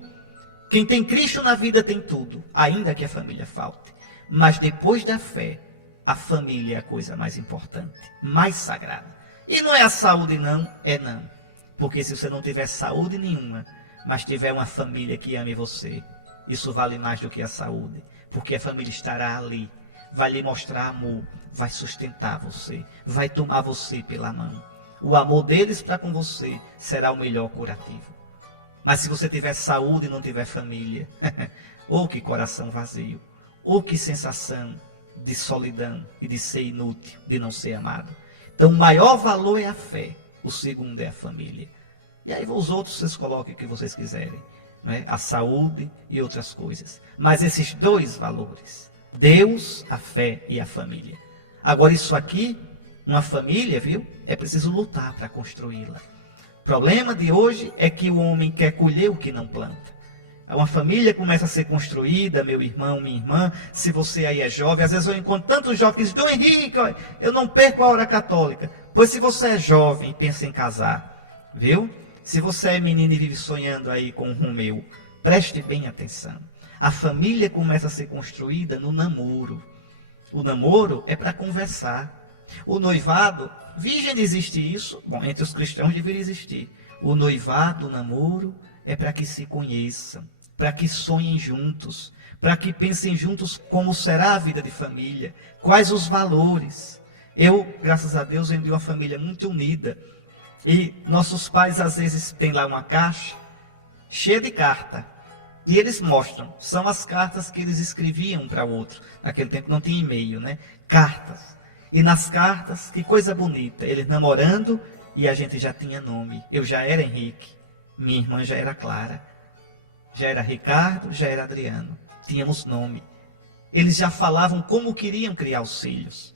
Quem tem Cristo na vida tem tudo, ainda que a família falte. Mas depois da fé, a família é a coisa mais importante, mais sagrada. E não é a saúde não, é não. Porque se você não tiver saúde nenhuma, mas tiver uma família que ame você, isso vale mais do que a saúde. Porque a família estará ali, vai lhe mostrar amor, vai sustentar você, vai tomar você pela mão. O amor deles para com você será o melhor curativo. Mas se você tiver saúde e não tiver família, oh que coração vazio, oh que sensação de solidão e de ser inútil, de não ser amado. Então o maior valor é a fé, o segundo é a família. E aí os outros vocês coloquem o que vocês quiserem, não é? A saúde e outras coisas. Mas esses dois valores, Deus, a fé e a família. Agora isso aqui, uma família, viu? É preciso lutar para construí-la. O problema de hoje é que o homem quer colher o que não planta. Uma família começa a ser construída, meu irmão, minha irmã, se você aí é jovem, às vezes eu encontro tantos jovens que dizem: Dom Henrique, eu não perco a hora católica. Pois se você é jovem e pensa em casar, viu? Se você é menino e vive sonhando aí com um Romeu, preste bem atenção. A família começa a ser construída no namoro. O namoro é para conversar. O noivado, virgem existe isso? Bom, entre os cristãos deveria existir. O noivado, o namoro, é para que se conheçam, para que sonhem juntos, para que pensem juntos como será a vida de família, quais os valores. Eu, graças a Deus, venho de uma família muito unida. E nossos pais, às vezes, têm lá uma caixa cheia de carta. E eles mostram, são as cartas que eles escreviam um para o outro. Naquele tempo não tinha e-mail, né? Cartas. E nas cartas, que coisa bonita, eles namorando e a gente já tinha nome. Eu já era Henrique, minha irmã já era Clara, já era Ricardo, já era Adriano. Tínhamos nome. Eles já falavam como queriam criar os filhos.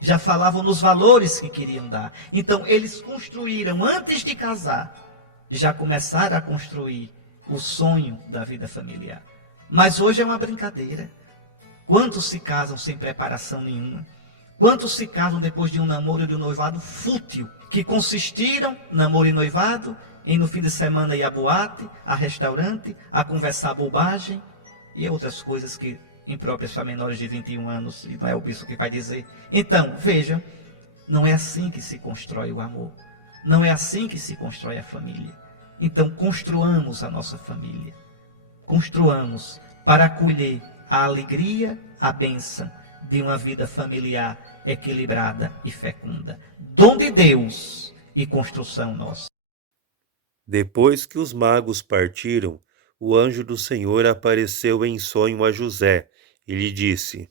Já falavam nos valores que queriam dar. Então eles construíram, antes de casar, já começaram a construir o sonho da vida familiar. Mas hoje é uma brincadeira. Quantos se casam sem preparação nenhuma? Quantos se casam depois de um namoro e de um noivado fútil, que consistiram, namoro e noivado, em no fim de semana ir a boate, a restaurante, a conversar bobagem e outras coisas que impróprias para menores de 21 anos, e não é o bispo que vai dizer. Então, vejam, não é assim que se constrói o amor. Não é assim que se constrói a família. Então, construamos a nossa família. Construamos para acolher a alegria, a bênção de uma vida familiar equilibrada e fecunda. Dom de Deus e construção nossa. Depois que os magos partiram, o anjo do Senhor apareceu em sonho a José e lhe disse: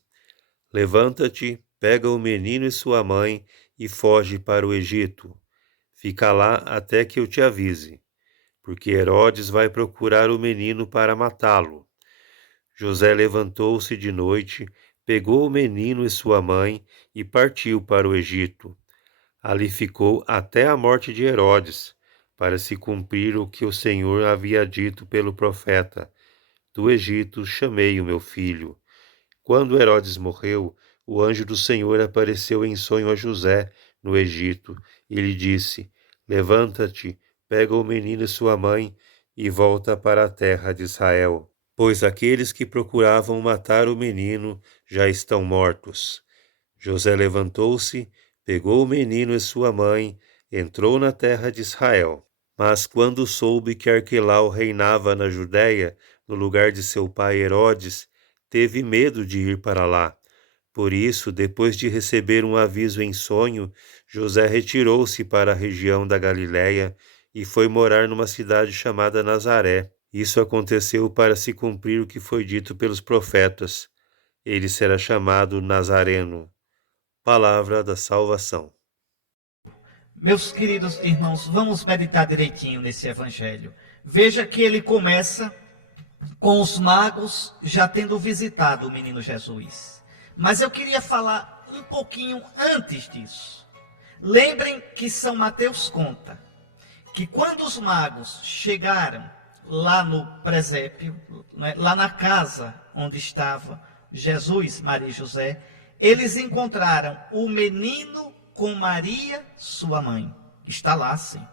Levanta-te, pega o menino e sua mãe e foge para o Egito. Fica lá até que eu te avise, porque Herodes vai procurar o menino para matá-lo. José levantou-se de noite, pegou o menino e sua mãe e partiu para o Egito. Ali ficou até a morte de Herodes, para se cumprir o que o Senhor havia dito pelo profeta: Do Egito chamei o meu filho. Quando Herodes morreu, o anjo do Senhor apareceu em sonho a José no Egito e lhe disse: Levanta-te, pega o menino e sua mãe e volta para a terra de Israel, pois aqueles que procuravam matar o menino já estão mortos. José levantou-se, pegou o menino e sua mãe, entrou na terra de Israel. Mas quando soube que Arquelau reinava na Judéia, no lugar de seu pai Herodes, teve medo de ir para lá. Por isso, depois de receber um aviso em sonho, José retirou-se para a região da Galiléia e foi morar numa cidade chamada Nazaré. Isso aconteceu para se cumprir o que foi dito pelos profetas: ele será chamado Nazareno. Palavra da salvação. Meus queridos irmãos, vamos meditar direitinho nesse evangelho. Veja que ele começa com os magos já tendo visitado o menino Jesus. Mas eu queria falar um pouquinho antes disso. Lembrem que São Mateus conta que quando os magos chegaram lá no presépio, lá na casa onde estava Jesus, Maria e José, eles encontraram o menino com Maria, sua mãe. Está lá, sim,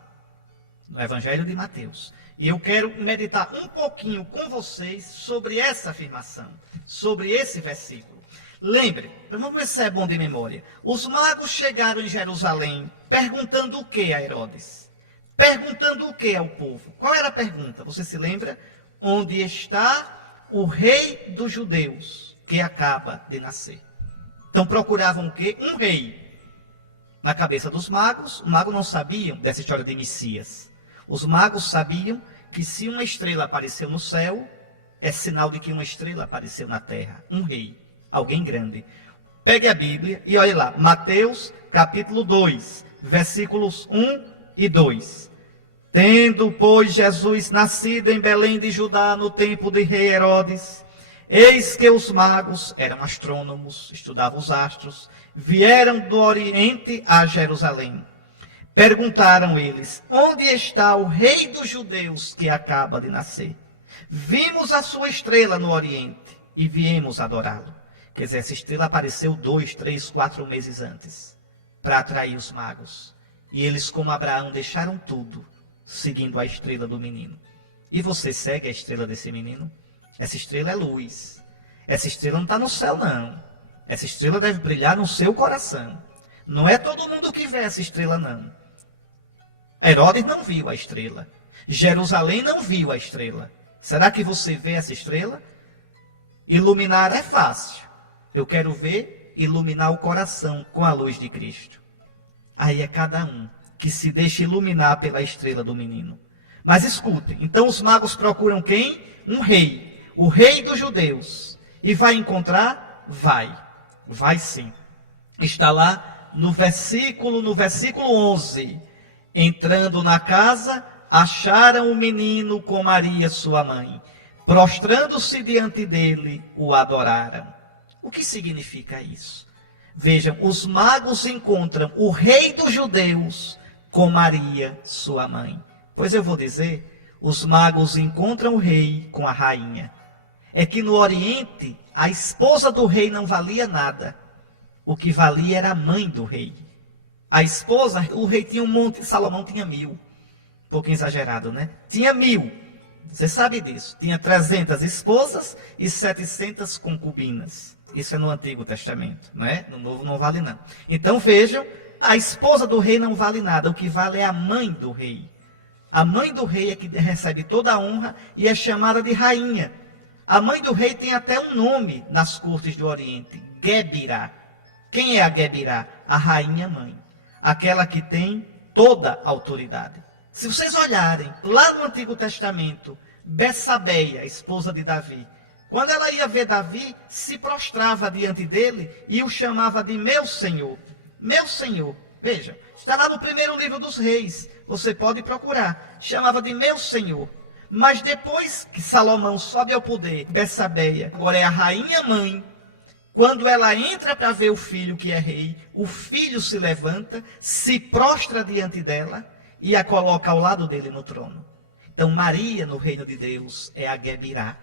no Evangelho de Mateus. E eu quero meditar um pouquinho com vocês sobre essa afirmação, sobre esse versículo. Lembre, vamos ver se é bom de memória. Os magos chegaram em Jerusalém perguntando o que a Herodes? Perguntando o que ao povo? Qual era a pergunta? Você se lembra? Onde está o rei dos judeus que acaba de nascer? Então procuravam o quê? Um rei. Na cabeça dos magos, os magos não sabiam dessa história de Messias. Os magos sabiam que se uma estrela apareceu no céu, é sinal de que uma estrela apareceu na terra. Um rei, alguém grande. Pegue a Bíblia e olhe lá, Mateus capítulo 2, versículos 1 e 2. Tendo, pois, Jesus nascido em Belém de Judá no tempo de rei Herodes, eis que os magos, eram astrônomos, estudavam os astros, vieram do Oriente a Jerusalém. Perguntaram eles: onde está o rei dos judeus que acaba de nascer? Vimos a sua estrela no Oriente e viemos adorá-lo. Quer dizer, essa estrela apareceu 2, 3, 4 meses antes, para atrair os magos. E eles, como Abraão, deixaram tudo, seguindo a estrela do menino. E você segue a estrela desse menino? Essa estrela é luz. Essa estrela não está no céu, não. Essa estrela deve brilhar no seu coração. Não é todo mundo que vê essa estrela, não. Herodes não viu a estrela. Jerusalém não viu a estrela. Será que você vê essa estrela? Iluminar é fácil. Eu quero ver iluminar o coração com a luz de Cristo. Aí é cada um que se deixa iluminar pela estrela do menino. Mas escutem, então os magos procuram quem? Um rei, o rei dos judeus. E vai encontrar? Vai sim. Está lá no versículo 11. Entrando na casa, acharam o menino com Maria, sua mãe. Prostrando-se diante dele, o adoraram. O que significa isso? Vejam, os magos encontram o rei dos judeus com Maria, sua mãe. Pois eu vou dizer, os magos encontram o rei com a rainha. É que no Oriente, a esposa do rei não valia nada. O que valia era a mãe do rei. A esposa, o rei tinha um monte, Salomão tinha 1000. Um pouquinho exagerado, né? Tinha 1000. Você sabe disso. Tinha 300 esposas e 700 concubinas. Isso é no Antigo Testamento, não é? No Novo não vale não. Então vejam, a esposa do rei não vale nada. O que vale é a mãe do rei. A mãe do rei é que recebe toda a honra e é chamada de rainha. A mãe do rei tem até um nome nas cortes do Oriente, Gebirá. Quem é a Gebirá? A rainha mãe. Aquela que tem toda a autoridade. Se vocês olharem, lá no Antigo Testamento, Betsabeia, esposa de Davi, quando ela ia ver Davi, se prostrava diante dele e o chamava de meu senhor. Meu senhor. Veja, está lá no primeiro livro dos reis. Você pode procurar. Chamava de meu senhor. Mas depois que Salomão sobe ao poder, Betsabeia agora é a rainha mãe. Quando ela entra para ver o filho que é rei, o filho se levanta, se prostra diante dela e a coloca ao lado dele no trono. Então Maria, no reino de Deus, é a Gebirá.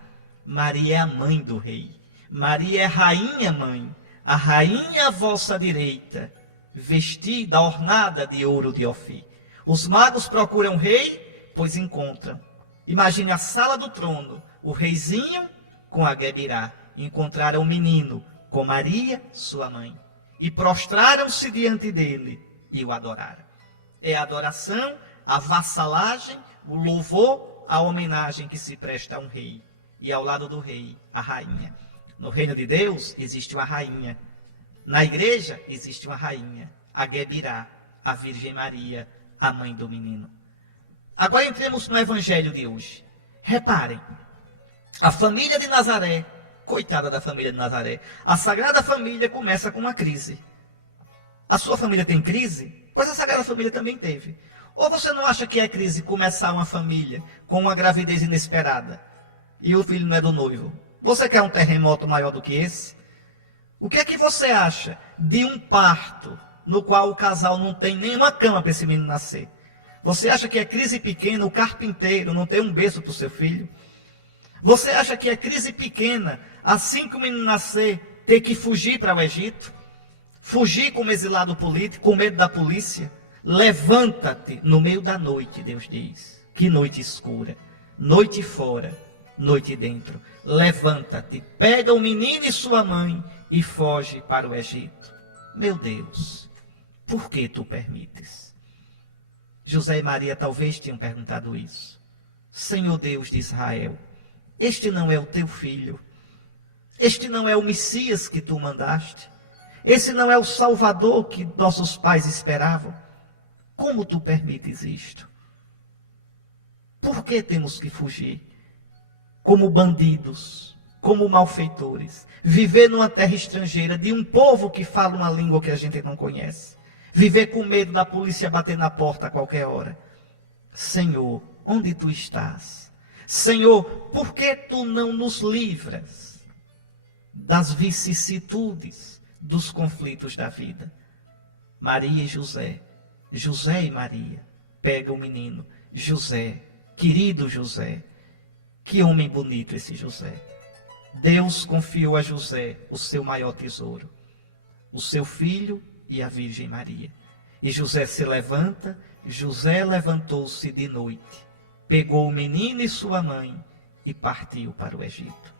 Maria é a mãe do rei. Maria é rainha mãe. A rainha à vossa direita, vestida, ornada de ouro de Ofir. Os magos procuram rei, pois encontram. Imagine a sala do trono, o reizinho com a Gebirá. Encontraram o menino com Maria, sua mãe. E prostraram-se diante dele e o adoraram. É a adoração, a vassalagem, o louvor, a homenagem que se presta a um rei. E ao lado do rei, a rainha. No reino de Deus existe uma rainha. Na igreja existe uma rainha, a Gebirá, a Virgem Maria, a mãe do menino. Agora entremos no evangelho de hoje. Reparem, a família de Nazaré, coitada da família de Nazaré, a Sagrada Família começa com uma crise. A sua família tem crise? Pois a Sagrada Família também teve. Ou você não acha que é crise começar uma família com uma gravidez inesperada e o filho não é do noivo? Você quer um terremoto maior do que esse? O que é que você acha de um parto no qual o casal não tem nenhuma cama para esse menino nascer? Você acha que é crise pequena o carpinteiro não ter um berço para o seu filho? Você acha que é crise pequena, assim que o menino nascer, ter que fugir para o Egito? Fugir como exilado político, com medo da polícia? Levanta-te no meio da noite, Deus diz. Que noite escura. Noite fora, noite dentro. Levanta-te, pega o menino e sua mãe e foge para o Egito. Meu Deus, por que tu permites? José e Maria talvez tenham perguntado isso. Senhor Deus de Israel, este não é o teu filho. Este não é o Messias que tu mandaste. Esse não é o Salvador que nossos pais esperavam. Como tu permites isto? Por que temos que fugir? Como bandidos, como malfeitores, viver numa terra estrangeira, de um povo que fala uma língua que a gente não conhece, viver com medo da polícia bater na porta a qualquer hora. Senhor, onde tu estás? Senhor, por que tu não nos livras das vicissitudes, dos conflitos da vida? Maria e José, José e Maria, pega o menino, José, querido José, que homem bonito esse José. Deus confiou a José o seu maior tesouro, o seu filho e a Virgem Maria. E José se levanta, José levantou-se de noite, pegou o menino e sua mãe e partiu para o Egito.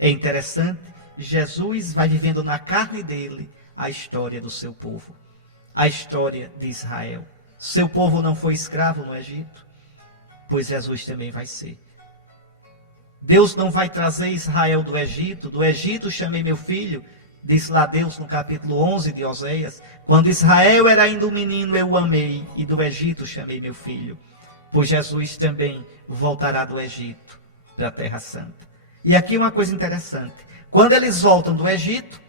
É interessante Jesus vai vivendo na carne dele a história do seu povo, a história de Israel. Seu povo não foi escravo no Egito, pois Jesus também vai ser. Deus não vai trazer Israel do Egito chamei meu filho, diz lá Deus no capítulo 11 de Oséias. Quando Israel era ainda um menino, eu o amei, e do Egito chamei meu filho. Pois Jesus também voltará do Egito para a Terra Santa. E aqui uma coisa interessante. Quando eles voltam do Egito,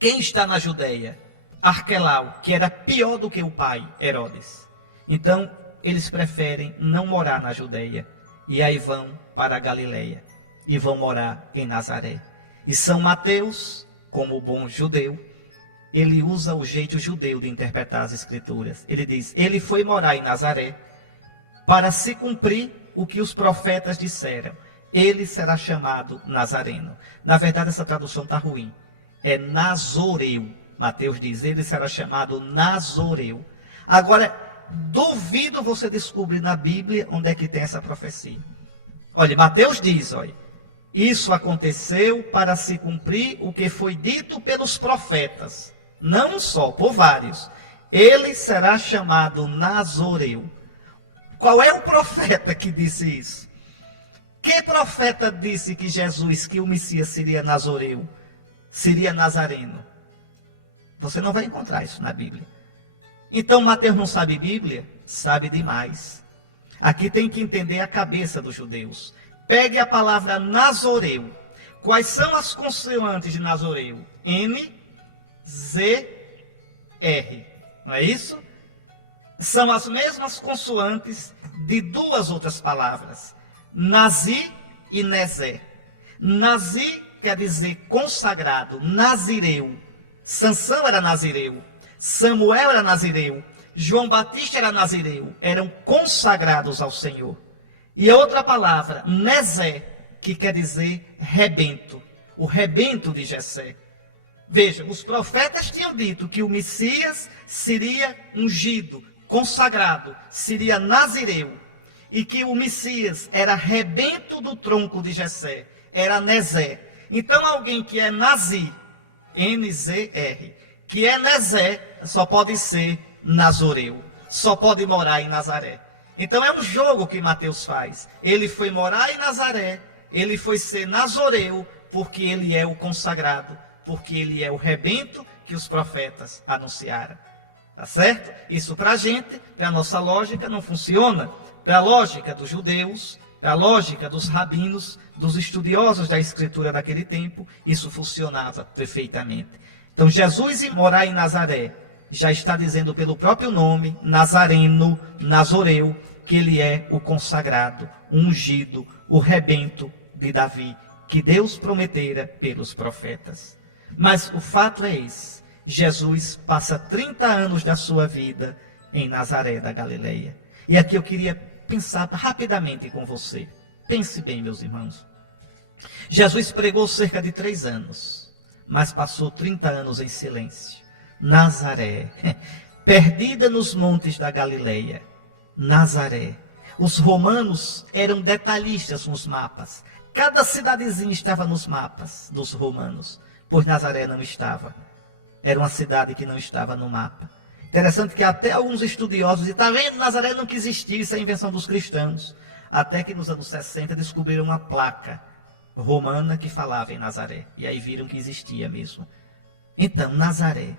quem está na Judeia? Arquelau, que era pior do que o pai, Herodes. Então, eles preferem não morar na Judeia. E aí vão para a Galileia. E vão morar em Nazaré. E São Mateus, como bom judeu, ele usa o jeito judeu de interpretar as Escrituras. Ele diz, ele foi morar em Nazaré para se cumprir o que os profetas disseram. Ele será chamado Nazareno. Na verdade, essa tradução está ruim. É Nazoreu. Mateus diz, ele será chamado Nazoreu. Agora, duvido você descobrir na Bíblia onde é que tem essa profecia. Olha, Mateus diz, olha, isso aconteceu para se cumprir o que foi dito pelos profetas. Não só, por vários. Ele será chamado Nazoreu. Qual é o profeta que disse isso? Que profeta disse que Jesus, que o Messias seria Nazoreu? Seria Nazareno? Você não vai encontrar isso na Bíblia. Então Mateus não sabe Bíblia? Sabe demais. Aqui tem que entender a cabeça dos judeus. Pegue a palavra Nazoreu. Quais são as consoantes de Nazoreu? N, Z, R. Não é isso? São as mesmas consoantes de duas outras palavras. Nazi e Nezé. Nazi quer dizer consagrado, nazireu. Sansão era nazireu, Samuel era nazireu, João Batista era nazireu, eram consagrados ao Senhor. E a outra palavra, Nezé, que quer dizer rebento, o rebento de Jessé. Veja, os profetas tinham dito que o Messias seria ungido, consagrado, seria nazireu, e que o Messias era rebento do tronco de Jessé, era Nezé. Então alguém que é nazi, N-Z-R, que é Nezé, só pode ser Nazoreu, só pode morar em Nazaré. Então é um jogo que Mateus faz. Ele foi morar em Nazaré, ele foi ser Nazoreu, porque ele é o consagrado, porque ele é o rebento que os profetas anunciaram. Tá certo? Isso para a gente, para a nossa lógica, não funciona. Para a lógica dos judeus, para a lógica dos rabinos, dos estudiosos da escritura daquele tempo, isso funcionava perfeitamente. Então Jesus ir morar em Nazaré, já está dizendo pelo próprio nome, Nazareno, Nazoreu, que ele é o consagrado, o ungido, o rebento de Davi, que Deus prometera pelos profetas. Mas o fato é esse, Jesus passa 30 anos da sua vida em Nazaré da Galileia. E aqui eu queria pensar rapidamente com você. Pense bem, meus irmãos. Jesus pregou cerca de 3 anos, mas passou 30 anos em silêncio. Nazaré, perdida nos montes da Galileia. Nazaré. Os romanos eram detalhistas nos mapas. Cada cidadezinha estava nos mapas dos romanos, pois Nazaré não estava. Era uma cidade que não estava no mapa. Interessante que até alguns estudiosos, e está vendo, Nazaré não quis existir, isso é invenção dos cristãos. Até que nos anos 60 descobriram uma placa romana que falava em Nazaré. E aí viram que existia mesmo. Então, Nazaré.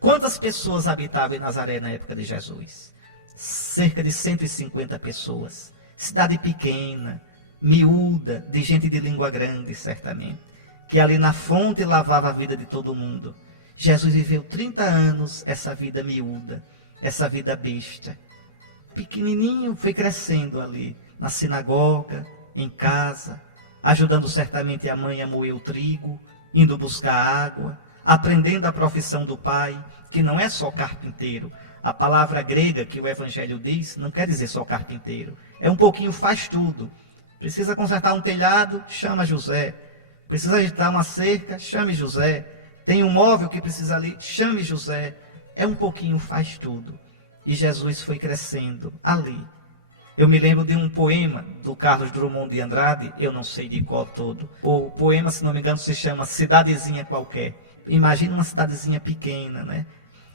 Quantas pessoas habitavam em Nazaré na época de Jesus? Cerca de 150 pessoas. Cidade pequena, miúda, de gente de língua grande, certamente. Que ali na fonte lavava a vida de todo mundo. Jesus viveu 30 anos essa vida miúda, essa vida besta. Pequenininho foi crescendo ali, na sinagoga, em casa, ajudando certamente a mãe a moer o trigo, indo buscar água, aprendendo a profissão do pai, que não é só carpinteiro. A palavra grega que o Evangelho diz não quer dizer só carpinteiro. É um pouquinho faz tudo. Precisa consertar um telhado, chama José. Precisa agitar uma cerca, chame José. Tem um móvel que precisa ali, chame José. É um pouquinho faz tudo. E Jesus foi crescendo ali, Eu me lembro de um poema do Carlos Drummond de Andrade, eu não sei de qual todo. O poema, se não me engano, se chama Cidadezinha Qualquer. Imagina uma cidadezinha pequena, né?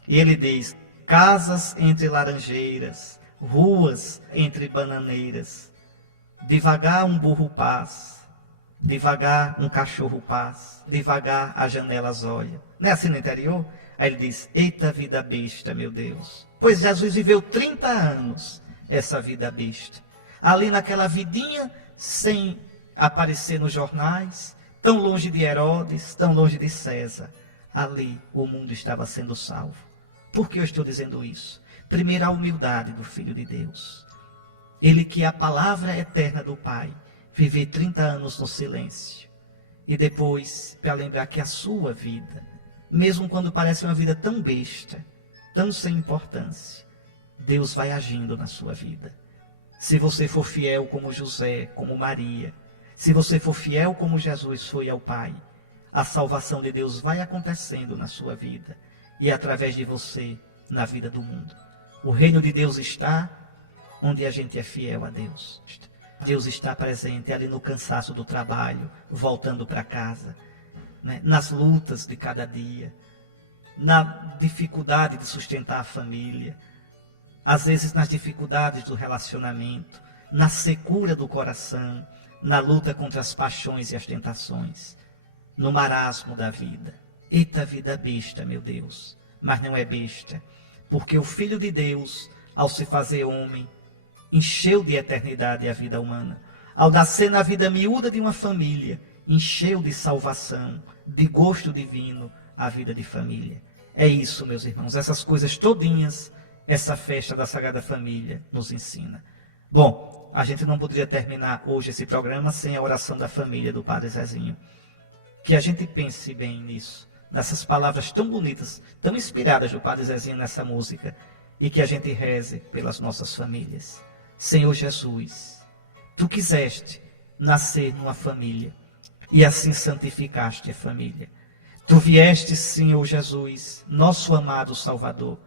E ele diz: casas entre laranjeiras, ruas entre bananeiras, devagar um burro passa, devagar um cachorro passa, devagar as janelas olha. Não é assim no interior? Aí ele diz: eita vida besta, meu Deus. Pois Jesus viveu 30 anos essa vida besta. Ali naquela vidinha, sem aparecer nos jornais, tão longe de Herodes, tão longe de César. Ali o mundo estava sendo salvo. Por que eu estou dizendo isso? Primeiro, a humildade do Filho de Deus. Ele que é a palavra eterna do Pai, viver 30 anos no silêncio. E depois, para lembrar que a sua vida, mesmo quando parece uma vida tão besta, tão sem importância, Deus vai agindo na sua vida. Se você for fiel como José, como Maria, se você for fiel como Jesus foi ao Pai, a salvação de Deus vai acontecendo na sua vida e através de você na vida do mundo. O reino de Deus está onde a gente é fiel a Deus. Deus está presente ali no cansaço do trabalho, voltando para casa, né? Nas lutas de cada dia, na dificuldade de sustentar a família, às vezes nas dificuldades do relacionamento, na secura do coração, na luta contra as paixões e as tentações, no marasmo da vida. Eita vida besta, meu Deus. Mas não é besta, porque o Filho de Deus, ao se fazer homem, encheu de eternidade a vida humana. Ao nascer na vida miúda de uma família, encheu de salvação, de gosto divino, a vida de família. É isso, meus irmãos, essas coisas todinhas, essa festa da Sagrada Família nos ensina. Bom, a gente não poderia terminar hoje esse programa sem a oração da família do Padre Zezinho. Que a gente pense bem nisso, nessas palavras tão bonitas, tão inspiradas do Padre Zezinho nessa música, e que a gente reze pelas nossas famílias. Senhor Jesus, Tu quiseste nascer numa família, e assim santificaste a família. Tu vieste, Senhor Jesus, nosso amado Salvador,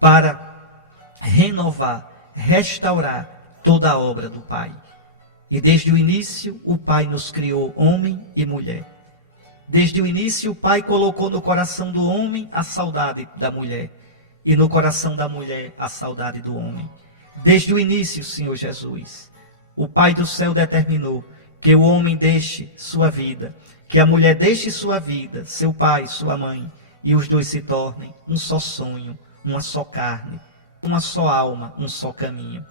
para renovar, restaurar toda a obra do Pai. E desde o início, o Pai nos criou homem e mulher. Desde o início, o Pai colocou no coração do homem a saudade da mulher, e no coração da mulher a saudade do homem. Desde o início, Senhor Jesus, o Pai do céu determinou que o homem deixe sua vida, que a mulher deixe sua vida, seu pai, sua mãe, e os dois se tornem um só sonho, uma só carne, uma só alma, um só caminho.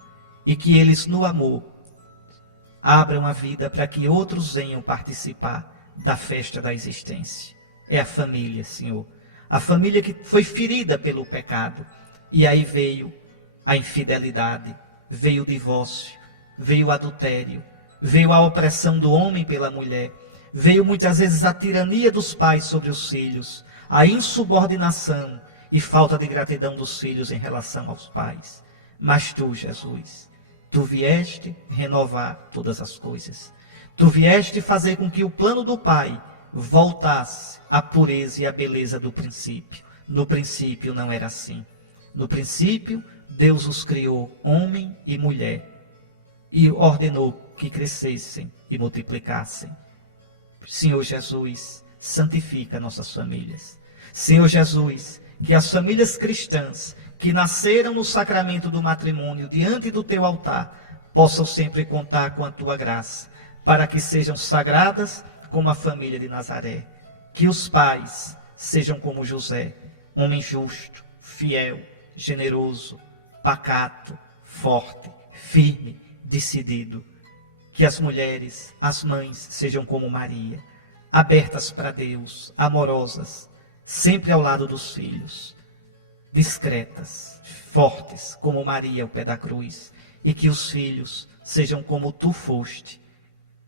E que eles, no amor, abram a vida para que outros venham participar da festa da existência. É a família, Senhor. A família que foi ferida pelo pecado. E aí veio a infidelidade, veio o divórcio, veio o adultério, veio a opressão do homem pela mulher, veio muitas vezes a tirania dos pais sobre os filhos, a insubordinação e falta de gratidão dos filhos em relação aos pais. Mas Tu, Jesus, Tu vieste renovar todas as coisas. Tu vieste fazer com que o plano do Pai voltasse à pureza e à beleza do princípio. No princípio não era assim. No princípio, Deus os criou homem e mulher e ordenou que crescessem e multiplicassem. Senhor Jesus, santifica nossas famílias. Senhor Jesus, que as famílias cristãs que nasceram no sacramento do matrimônio diante do Teu altar possam sempre contar com a Tua graça, para que sejam sagradas como a família de Nazaré. Que os pais sejam como José, homem justo, fiel, generoso, pacato, forte, firme, decidido. Que as mulheres, as mães, sejam como Maria, abertas para Deus, amorosas, sempre ao lado dos filhos, discretas, fortes, como Maria ao pé da cruz. E que os filhos sejam como Tu foste,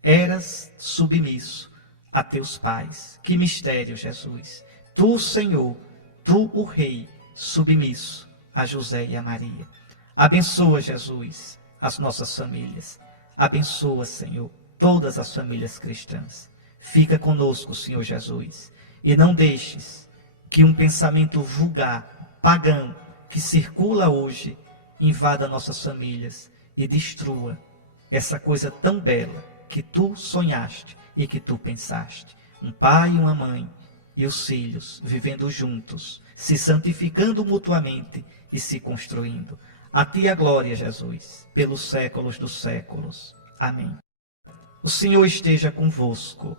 eras submisso a Teus pais. Que mistério, Jesus! Tu, Senhor, Tu, o Rei, submisso a José e a Maria. Abençoa, Jesus, as nossas famílias. Abençoa, Senhor, todas as famílias cristãs. Fica conosco, Senhor Jesus, e não deixes que um pensamento vulgar, pagão, que circula hoje, invada nossas famílias e destrua essa coisa tão bela que tu sonhaste e que tu pensaste. Um pai e uma mãe e os filhos vivendo juntos, se santificando mutuamente e se construindo. A ti a glória, Jesus, pelos séculos dos séculos. Amém. O Senhor esteja convosco.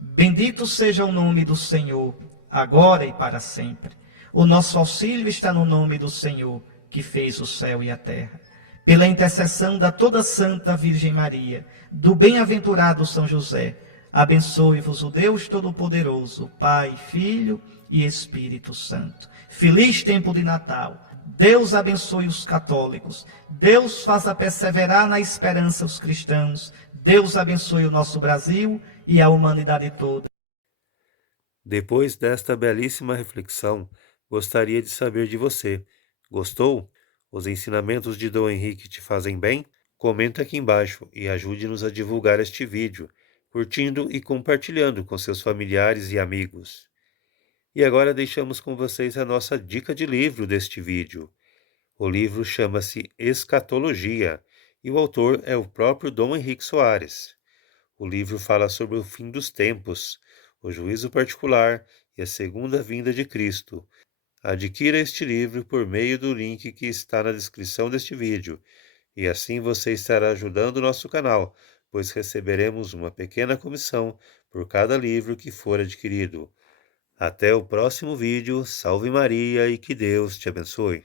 Bendito seja o nome do Senhor, agora e para sempre. O nosso auxílio está no nome do Senhor, que fez o céu e a terra. Pela intercessão da toda santa Virgem Maria, do bem-aventurado São José, abençoe-vos o Deus Todo-Poderoso, Pai, Filho e Espírito Santo. Feliz tempo de Natal. Deus abençoe os católicos. Deus faça perseverar na esperança os cristãos. Deus abençoe o nosso Brasil e a humanidade toda. Depois desta belíssima reflexão, gostaria de saber de você. Gostou? Os ensinamentos de Dom Henrique te fazem bem? Comenta aqui embaixo e ajude-nos a divulgar este vídeo, curtindo e compartilhando com seus familiares e amigos. E agora deixamos com vocês a nossa dica de livro deste vídeo. O livro chama-se Escatologia e o autor é o próprio Dom Henrique Soares. O livro fala sobre o fim dos tempos, o juízo particular e a segunda vinda de Cristo. Adquira este livro por meio do link que está na descrição deste vídeo, e assim você estará ajudando o nosso canal, pois receberemos uma pequena comissão por cada livro que for adquirido. Até o próximo vídeo, salve Maria e que Deus te abençoe.